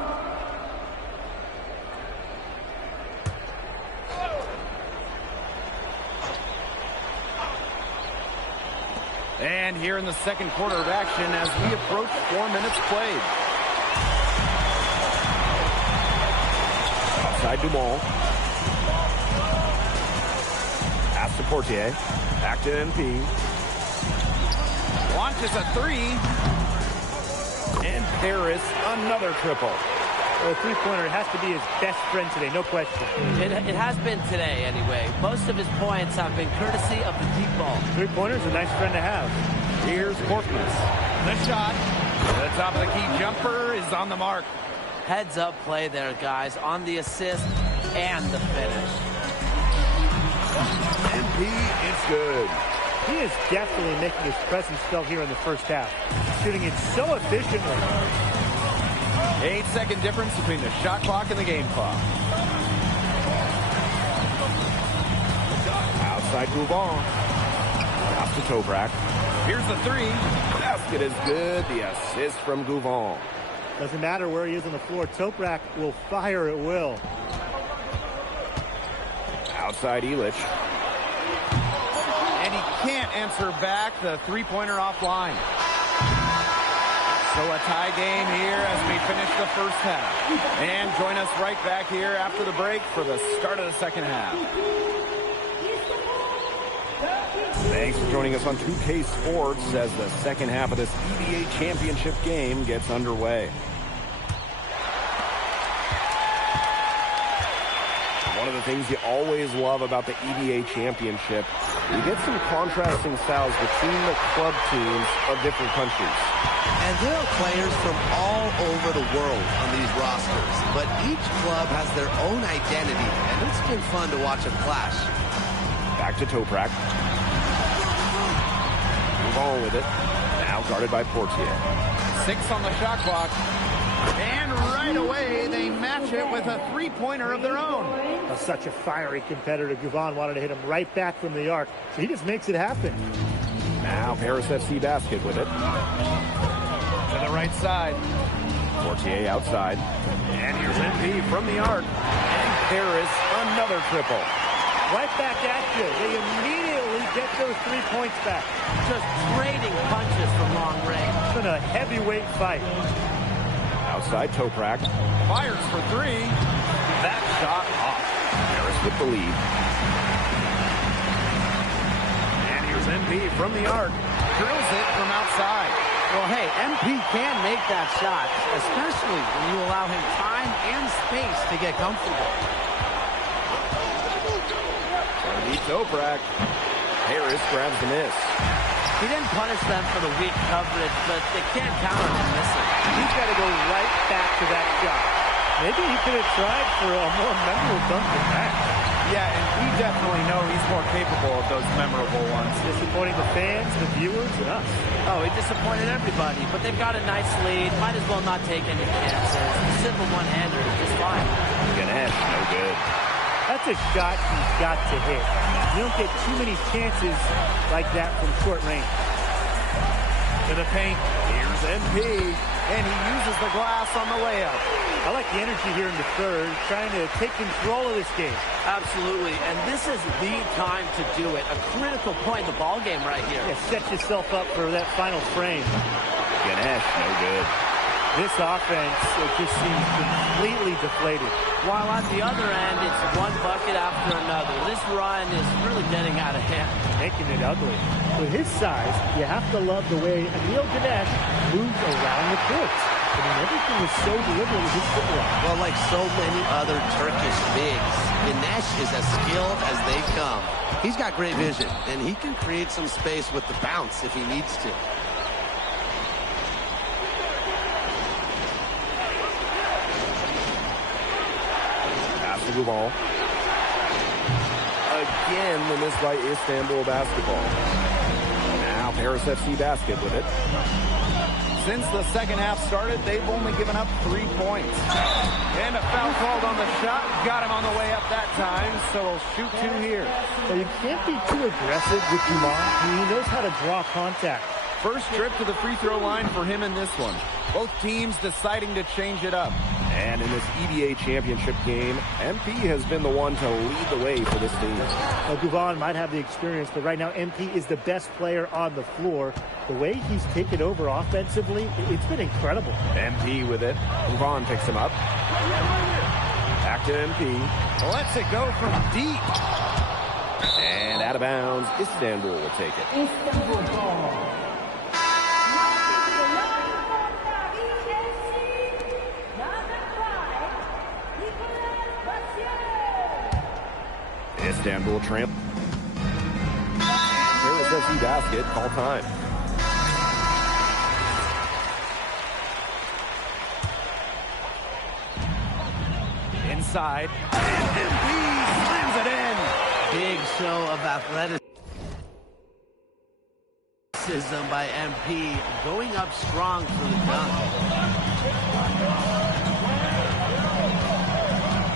And here in the second quarter of action as we approach 4 minutes played. Outside Dumont. Pass to Portier. Back to MP. Launches a three. And Paris another triple. Well, a three-pointer has to be his best friend today, no question. It has been today, anyway. Most of his points have been courtesy of the deep ball. Three-pointer's a nice friend to have. Here's Korkmaz. The shot. The top of the key jumper is on the mark. Heads up play there, guys, on the assist and the finish. MP, it's good. He is definitely making his presence felt here in the first half. Shooting it so efficiently. 8-second difference between the shot clock and the game clock. Outside Gouvon. Pass to Toprak. Here's the three. Basket is good. The assist from Gouvon. Doesn't matter where he is on the floor. Toprak will fire at will. Outside Illich. And he can't answer back the three-pointer offline. So a tie game here as we finish the first half. And join us right back here after the break for the start of the second half. Thanks for joining us on 2K Sports as the second half of this EBA championship game gets underway. One of the things you always love about the EBA championship, you get some contrasting styles between the club teams of different countries. And there are players from all over the world on these rosters, but each club has their own identity, and it's been fun to watch them clash. Back to Toprak. Move on with it. Now guarded by Portier. 6 on the shot clock. And right away, they match it with a three-pointer of their own. Such a fiery competitor. Gouvon wanted to hit him right back from the arc. So he just makes it happen. Now Paris FC basket with it. To the right side. Portier outside. And here's MP from the arc. And Paris another triple. Right back at you. They immediately get those 3 points back. Just trading punches from long range. It's been a heavyweight fight. Outside Toprak. Fires for three. That shot off. Paris with the lead. And here's MP from the arc. Drills it from outside. Well, hey, MP can make that shot, especially when you allow him time and space to get comfortable. Beat Toprak. Harris grabs the miss. He didn't punish them for the weak coverage, but they can't count on him missing. He's got to go right back to that shot. Maybe he could have tried for a more memorable dunk than that. Yeah, and we definitely know he's more capable of those memorable ones. Disappointing the fans, the viewers, and us. Oh, he disappointed everybody, but they've got a nice lead. Might as well not take any chances. The simple one-hander is just fine. Ganesh, no good. That's a shot he's got to hit. You don't get too many chances like that from short range. To the paint. Here's MP. And he uses the glass on the layup. I like the energy here in the third, trying to take control of this game. Absolutely, and this is the time to do it. A critical point in the ball game right here. Yeah, set yourself up for that final frame. Ganesh, no good. This offense, it just seems completely deflated. While at the other end, it's one bucket after another. This run is really getting out of hand. Making it ugly. With his size, you have to love the way Emil Ganesh moves around the court. I mean, everything is so deliberate with his footwork. Well, like so many other Turkish bigs, Ganesh is as skilled as they come. He's got great vision, and he can create some space with the bounce if he needs to. Pass the ball. Again, the miss by Istanbul basketball. Now Paris FC basket with it. Since the second half started, they've only given up 3 points. And a foul called on the shot. Got him on the way up that time, so he'll shoot 2 here. Well, you can't be too aggressive with Dumas. He knows how to draw contact. First trip to the free throw line for him in this one. Both teams deciding to change it up. And in this EBA championship game, MP has been the one to lead the way for this team. Well, Gouvan might have the experience, but right now MP is the best player on the floor. The way he's taken over offensively, it's been incredible. MP with it. Gouvan picks him up. Back to MP. Lets it go from deep. And out of bounds, Istanbul will take it. Istanbul ball. Istanbul tramp. Paris FC basket, call time. Inside. And MP slams it in. Big show of athleticism by MP, going up strong for the dunk.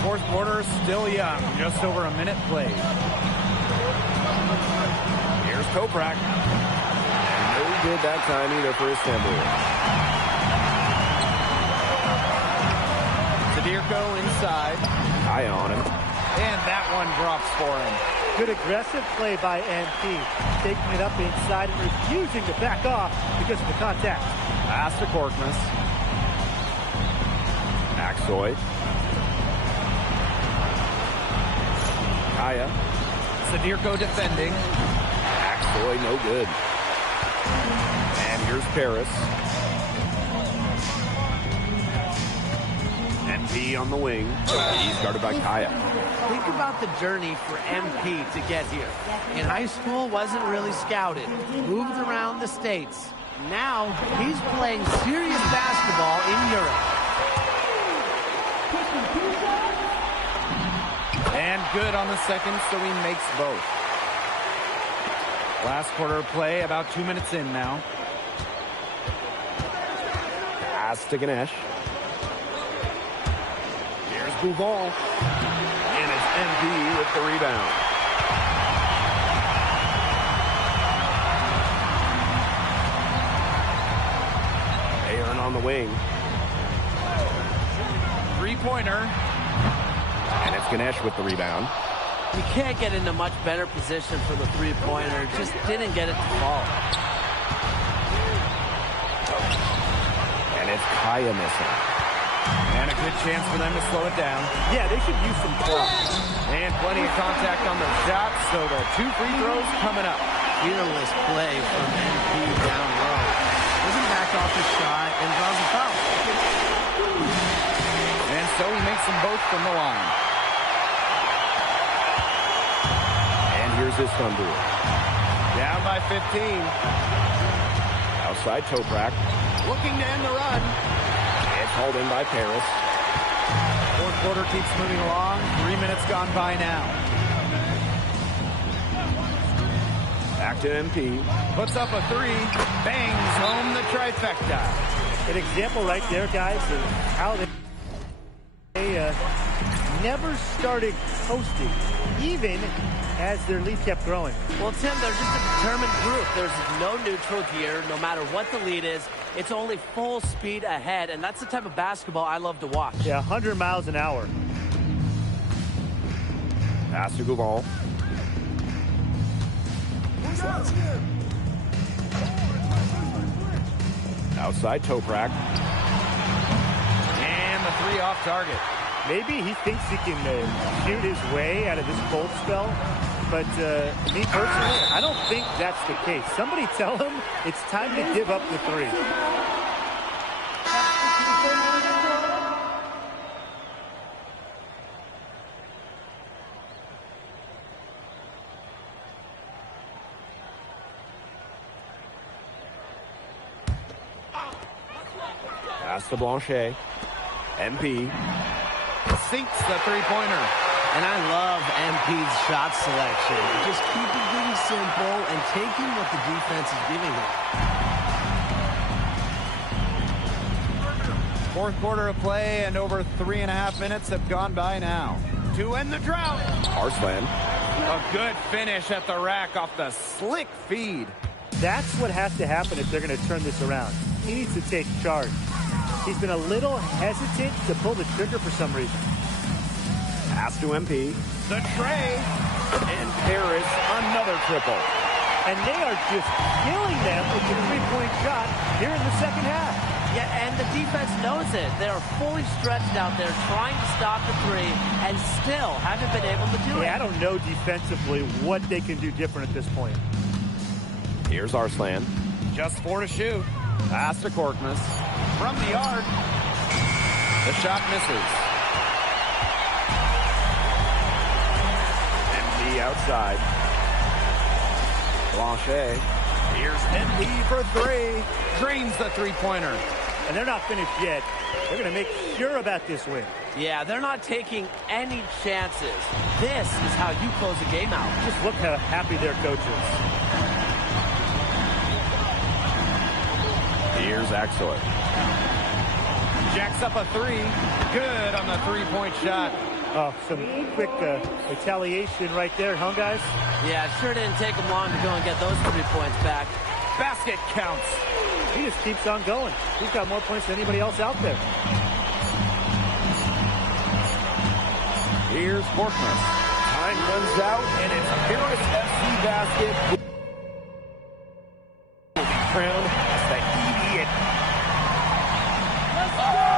Fourth quarter still young, just over a minute played. Here's Toprak. And no good that time either for Istanbul. Sadirko inside. Eye on him. And that one drops for him. Good aggressive play by MP. Taking it up inside and refusing to back off because of the contact. Pass to Korkmaz. Aksoy. Kaya. Sadirko defending. Aksoy, no good. And here's Paris. MP on the wing. He's guarded by Kaya. Think about the journey for MP to get here. In high school, wasn't really scouted. Moved around the States. Now, he's playing serious basketball in Europe. And good on the second, so he makes both. Last quarter of play, about 2 minutes in now. Pass to Ganesh. Here's Gouvan. And it's MP with the rebound. Aaron on the wing. Three-pointer. And it's Ganesh with the rebound. You can't get into much better position for the three-pointer. Just didn't get it to fall. And it's Kaya missing. And a good chance for them to slow it down. Yeah, they should use some clock. And plenty of contact on the shot, so the 2 free throws coming up. Fearless play from MP down low. Doesn't back off his shot and draws a foul. And so he makes them both from the line. And here's Istanbul. Down by 15. Outside Toprak. Looking to end the run. It's hauled in by Paris. Fourth quarter keeps moving along. 3 minutes gone by now. Back to MP. Puts up a 3. Bangs home the trifecta. An example right there, guys, of how they never started coasting, even as their lead kept growing. Well, Tim, they're just a determined group. There's no neutral gear, no matter what the lead is. It's only full speed ahead, and that's the type of basketball I love to watch. Yeah, 100 miles an hour. Pass to Gouval. Outside Toprak. And the three off target. Maybe he thinks he can shoot his way out of this cold spell. But me personally, I don't think that's the case. Somebody tell him it's time to give up the three. Pass to Blanchet. MP sinks the three-pointer. And I love MP's shot selection. Just keeping things simple and taking what the defense is giving him. Fourth quarter of play, and over 3.5 minutes have gone by now. To end the drought. Arslan. A good finish at the rack off the slick feed. That's what has to happen if they're going to turn this around. He needs to take charge. He's been a little hesitant to pull the trigger for some reason. Pass to MP. The tray. And Paris, another triple. And they are just killing them with the three-point shot here in the second half. Yeah, and the defense knows it. They are fully stretched out there trying to stop the three and still haven't been able to do it. Yeah, I don't know defensively what they can do different at this point. Here's Arslan. Just 4 to shoot. Pass to Korkmaz. From the arc. The shot misses. MP outside. Blanchet. Here's MP for three. Drains the three-pointer. And they're not finished yet. They're going to make sure about this win. Yeah, they're not taking any chances. This is how you close a game out. Just look how happy their coach is. Here's Axel. Jacks up a three. Good on the three-point shot. Oh, some quick retaliation right there, huh, guys? Yeah, it sure didn't take him long to go and get those 3 points back. Basket counts. He just keeps on going. He's got more points than anybody else out there. Here's Korkmaz. Time runs out, and it's Paris FC basket. Will be crowned as the idiot. Let's go!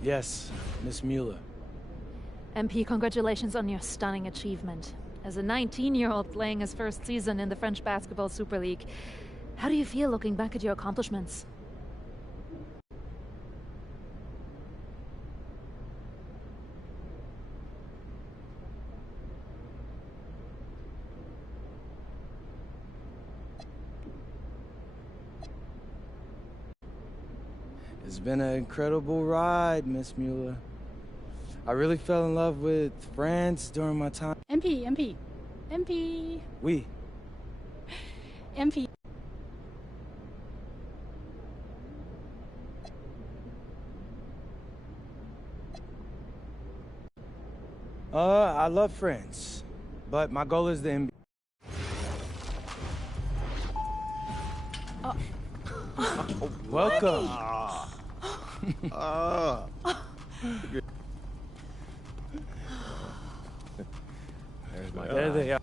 Yes, Miss Mueller. MP, congratulations on your stunning achievement. As a 19-year-old playing his first season in the French Basketball Super League, how do you feel looking back at your accomplishments? It's been an incredible ride, Miss Mueller. I really fell in love with France during my time. MP. Oui. MP. I love France, but my goal is the NBA. Welcome. There's my There they are.